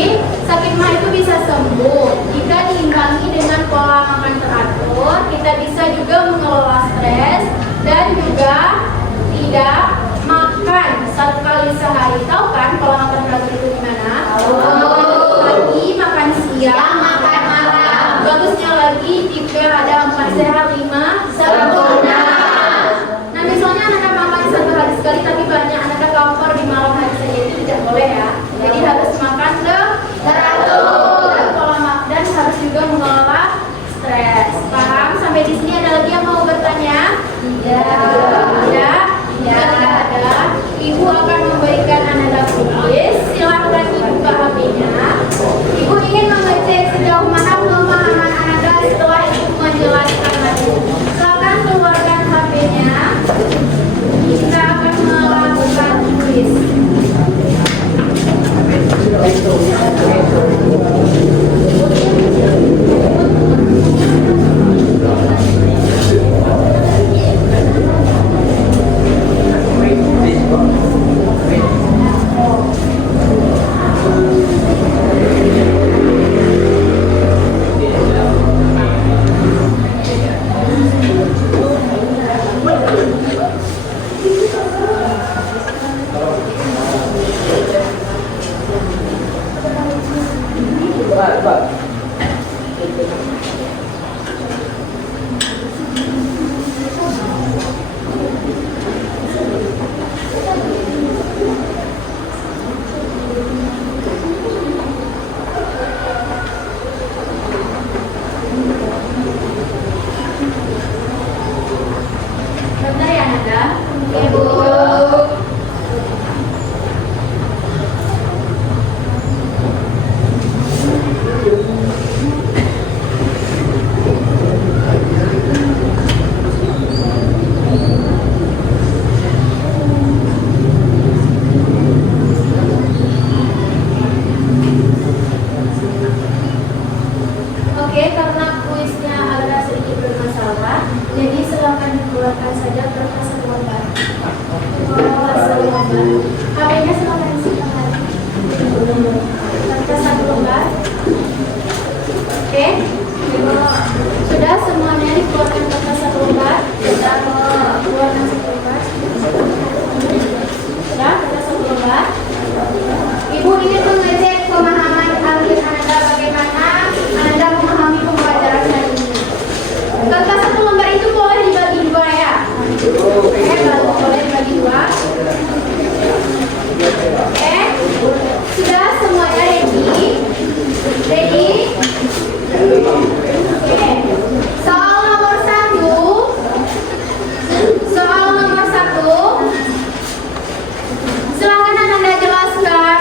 sakit mah itu bisa sembuh jika diimbangi dengan pola makan teratur. Kita bisa juga mengelola stres dan juga tidak makan satu kali sehari. Tahu kan pola makan teratur itu gimana? Pagi makan siang, makan malam. Bagusnya lagi jika ada 4 sehat 5 sempurna. Nah misalnya Anda makan satu hari sekali tapi banyak Anda lapar di malam hari saja, itu tidak boleh ya. Jadi harus makan teratur dan harus juga mengelola stres. Paham? Sampai di sini ada lagi yang mau bertanya? Tidak. Jika ada, Ibu akan memberikan Ananda kuis. Silahkan Ibu buka HP-nya. Ibu ingin mengecek sejauh mana pemahaman Ananda setelah Ibu menjelaskan lagi. Silahkan keluarkan HP-nya. Kita akan melakukan kuis. Bentar ya Ananda. Oke Bu. Oke, karena kuisnya agak sedikit bermasalah, jadi silakan dikeluarkan saja kertas satu lembar. HP-nya silakan disimpan lagi. Kertas satu lembar. Oke, sudah semuanya dikeluarkan kertas satu lembar. Kita keluarkan satu lembar. Sudah kertas satu lembar. Ibu ingin mengecek pemahaman ahli Ananda, bagaimana Ananda memahami pembelajaran hari ini. Kertas satu lembar itu boleh dibagi dua ya. Oke, kalau boleh dibagi dua. Oke, sudah semuanya ready? Ready? Oke. Soal nomor 1. Soal nomor 1. Silakan Anda jelaskan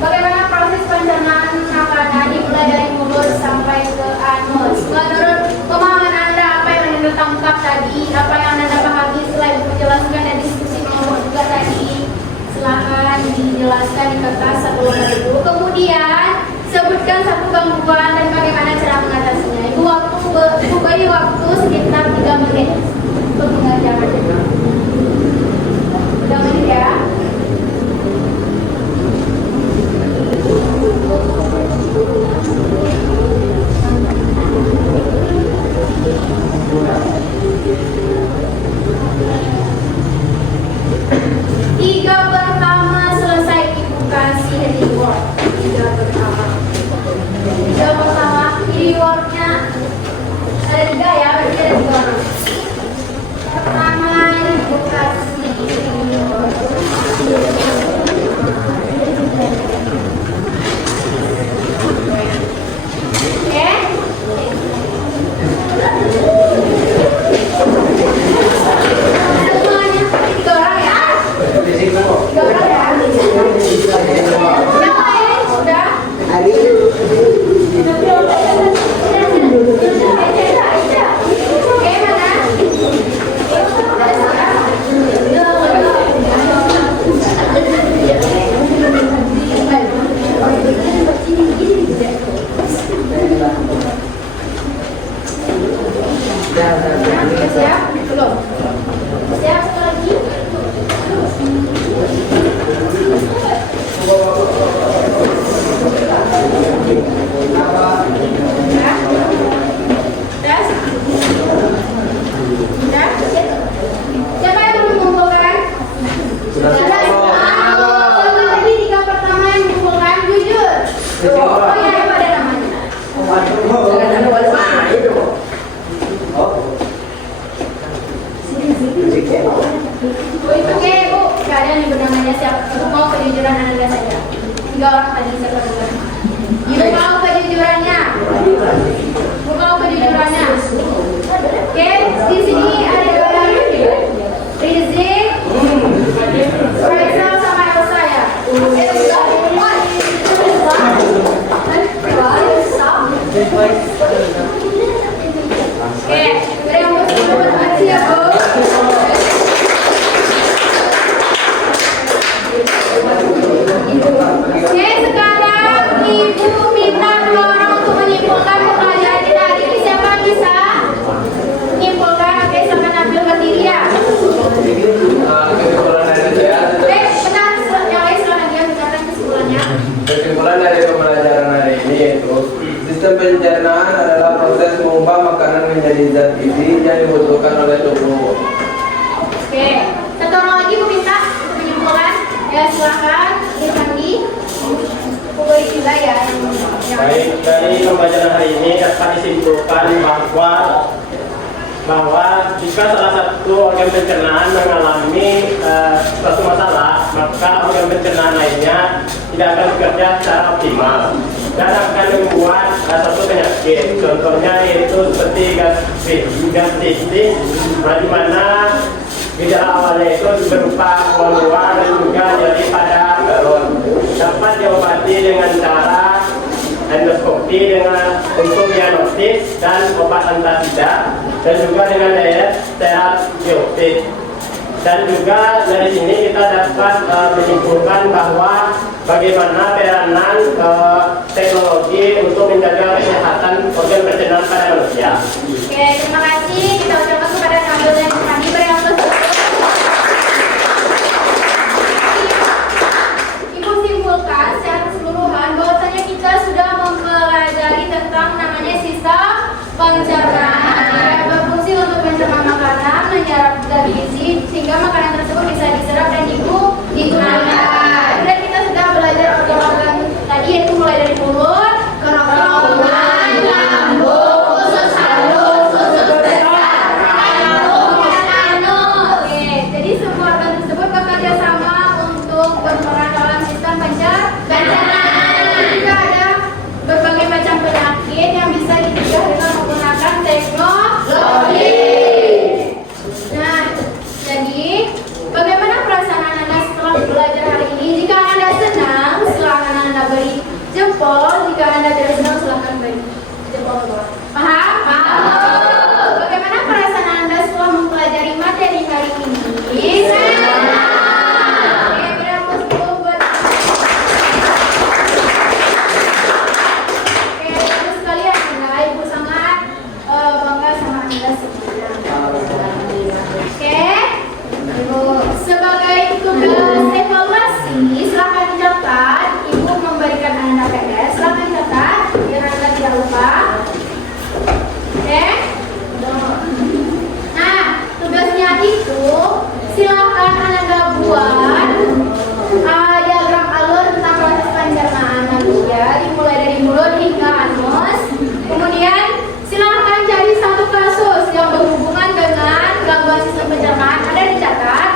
bagaimana proses pencernaan makanan dimulai dari mulut sampai ke anus. Menurut pemahaman Anda, apa yang Anda tangkap tadi? Apa yang Anda pahami setelah Ibu menjelaskan dan diskusi nomor 2 tadi? Silakan dijelaskan di kertas satu lembar itu. Kemudian sebutkan satu gangguan dan bagaimana cara mengatasinya. Ibu waktu ada 3 ya, berarti ada 3 orang. Pertama Ibu Kasih. Oke. Semuanya 3 orang ya. 3 orang ya. Yang lain udah. Oke, mana? Siap? Belum? Siap sekali lagi? Siapa yang belum mengumpulkan? Sudah. Coba lagi 3 pertama yang mengumpulkan, jujur. Oh ya, apa ada namanya? Oke Bu, gak ada nih bernamanya siapa? Ibu mau kejujuran Anda saja. 3 orang tadi siapa dulu? Ibu mau kejujurannya? Ibu mau kejujurannya? Oke, di sini ada Rizik, Faisal sama Elsa ya. Oke, beri yang berterima ya Bu. Oke, sekarang Ibu minta 2 orang untuk menyimpulkan pelajaran kita hari ini. Siapa bisa menyimpulkan? Oke, sama ambil berdiri ya. Kesimpulan dari saya. Benar, yang lain silahkan dia bicara kesimpulannya. Kesimpulan dari pembelajaran hari ini yaitu sistem pencernaan adalah proses mengubah makanan menjadi zat gizi yang dibutuhkan oleh tubuh. Oke, 1 orang lagi Bu minta untuk menyimpulkan. Ya, silakan Irfandi. Pukul 3 ya. Baik, dari pembelajaran hari ini dapat disimpulkan bahwa jika salah satu organ pencernaan mengalami suatu masalah, maka organ pencernaan lainnya tidak akan bekerja secara optimal dan akan membuat suatu penyakit. Contohnya yaitu seperti gastritis, di mana gejala awalnya itu berupa keluar dan juga nyeri pada perut. Dapat diobati dengan cara endoskopi untuk diagnosis dan obat antasida dan juga dengan diet terapeutik. Dan juga dari sini kita dapat menyimpulkan bahwa bagaimana peranan teknologi untuk menjaga kesehatan organ pencernaan pada manusia. Oke, terima kasih. Kita ucapkan kepada Nabil dan Irfandi beri yang Ibu simpulkan secara keseluruhan bahwasanya kita sudah mempelajari tentang namanya sistem pencernaan yang berfungsi untuk mencerna makanan, menyerap zat gizi sehingga makanan tersebut bisa diserap dan digunakan. Dan kita sudah belajar organ-organ tadi yaitu mulai dari mulut, kerongkongan, lambung, usus halus, usus besar, pencernaan ada dicatat.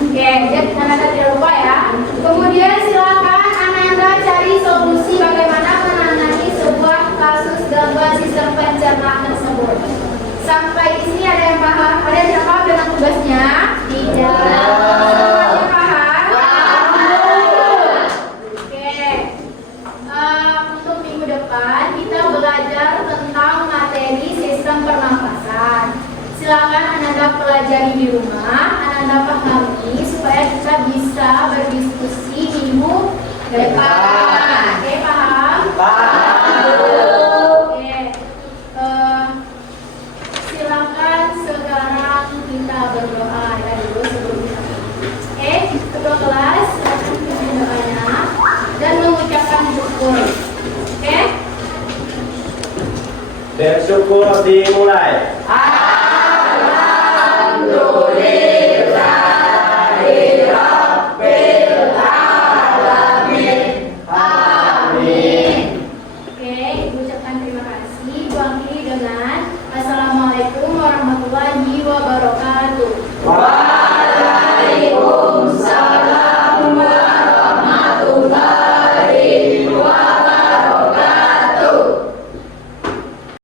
Oke, jadi Ananda tidak lupa ya. Kemudian silakan Ananda cari solusi bagaimana menangani sebuah kasus gangguan sistem pencernaan tersebut. Sampai di sini ada yang paham? Ada yang tidak paham dengan tugasnya? Tidak. Semuanya paham? Oke. Untuk minggu depan kita belajar tentang materi sistem pernafasan. Silakan Ananda pelajari di rumah, Ananda pahami supaya kita bisa berdiskusi minggu depan. Oke, paham? Oke. Silakan sekarang kita berdoa ya dulu sebelumnya. Oke, kedua kelas silakan pimpin doanya dan mengucapkan syukur. Oke? Bersyukur dimulai.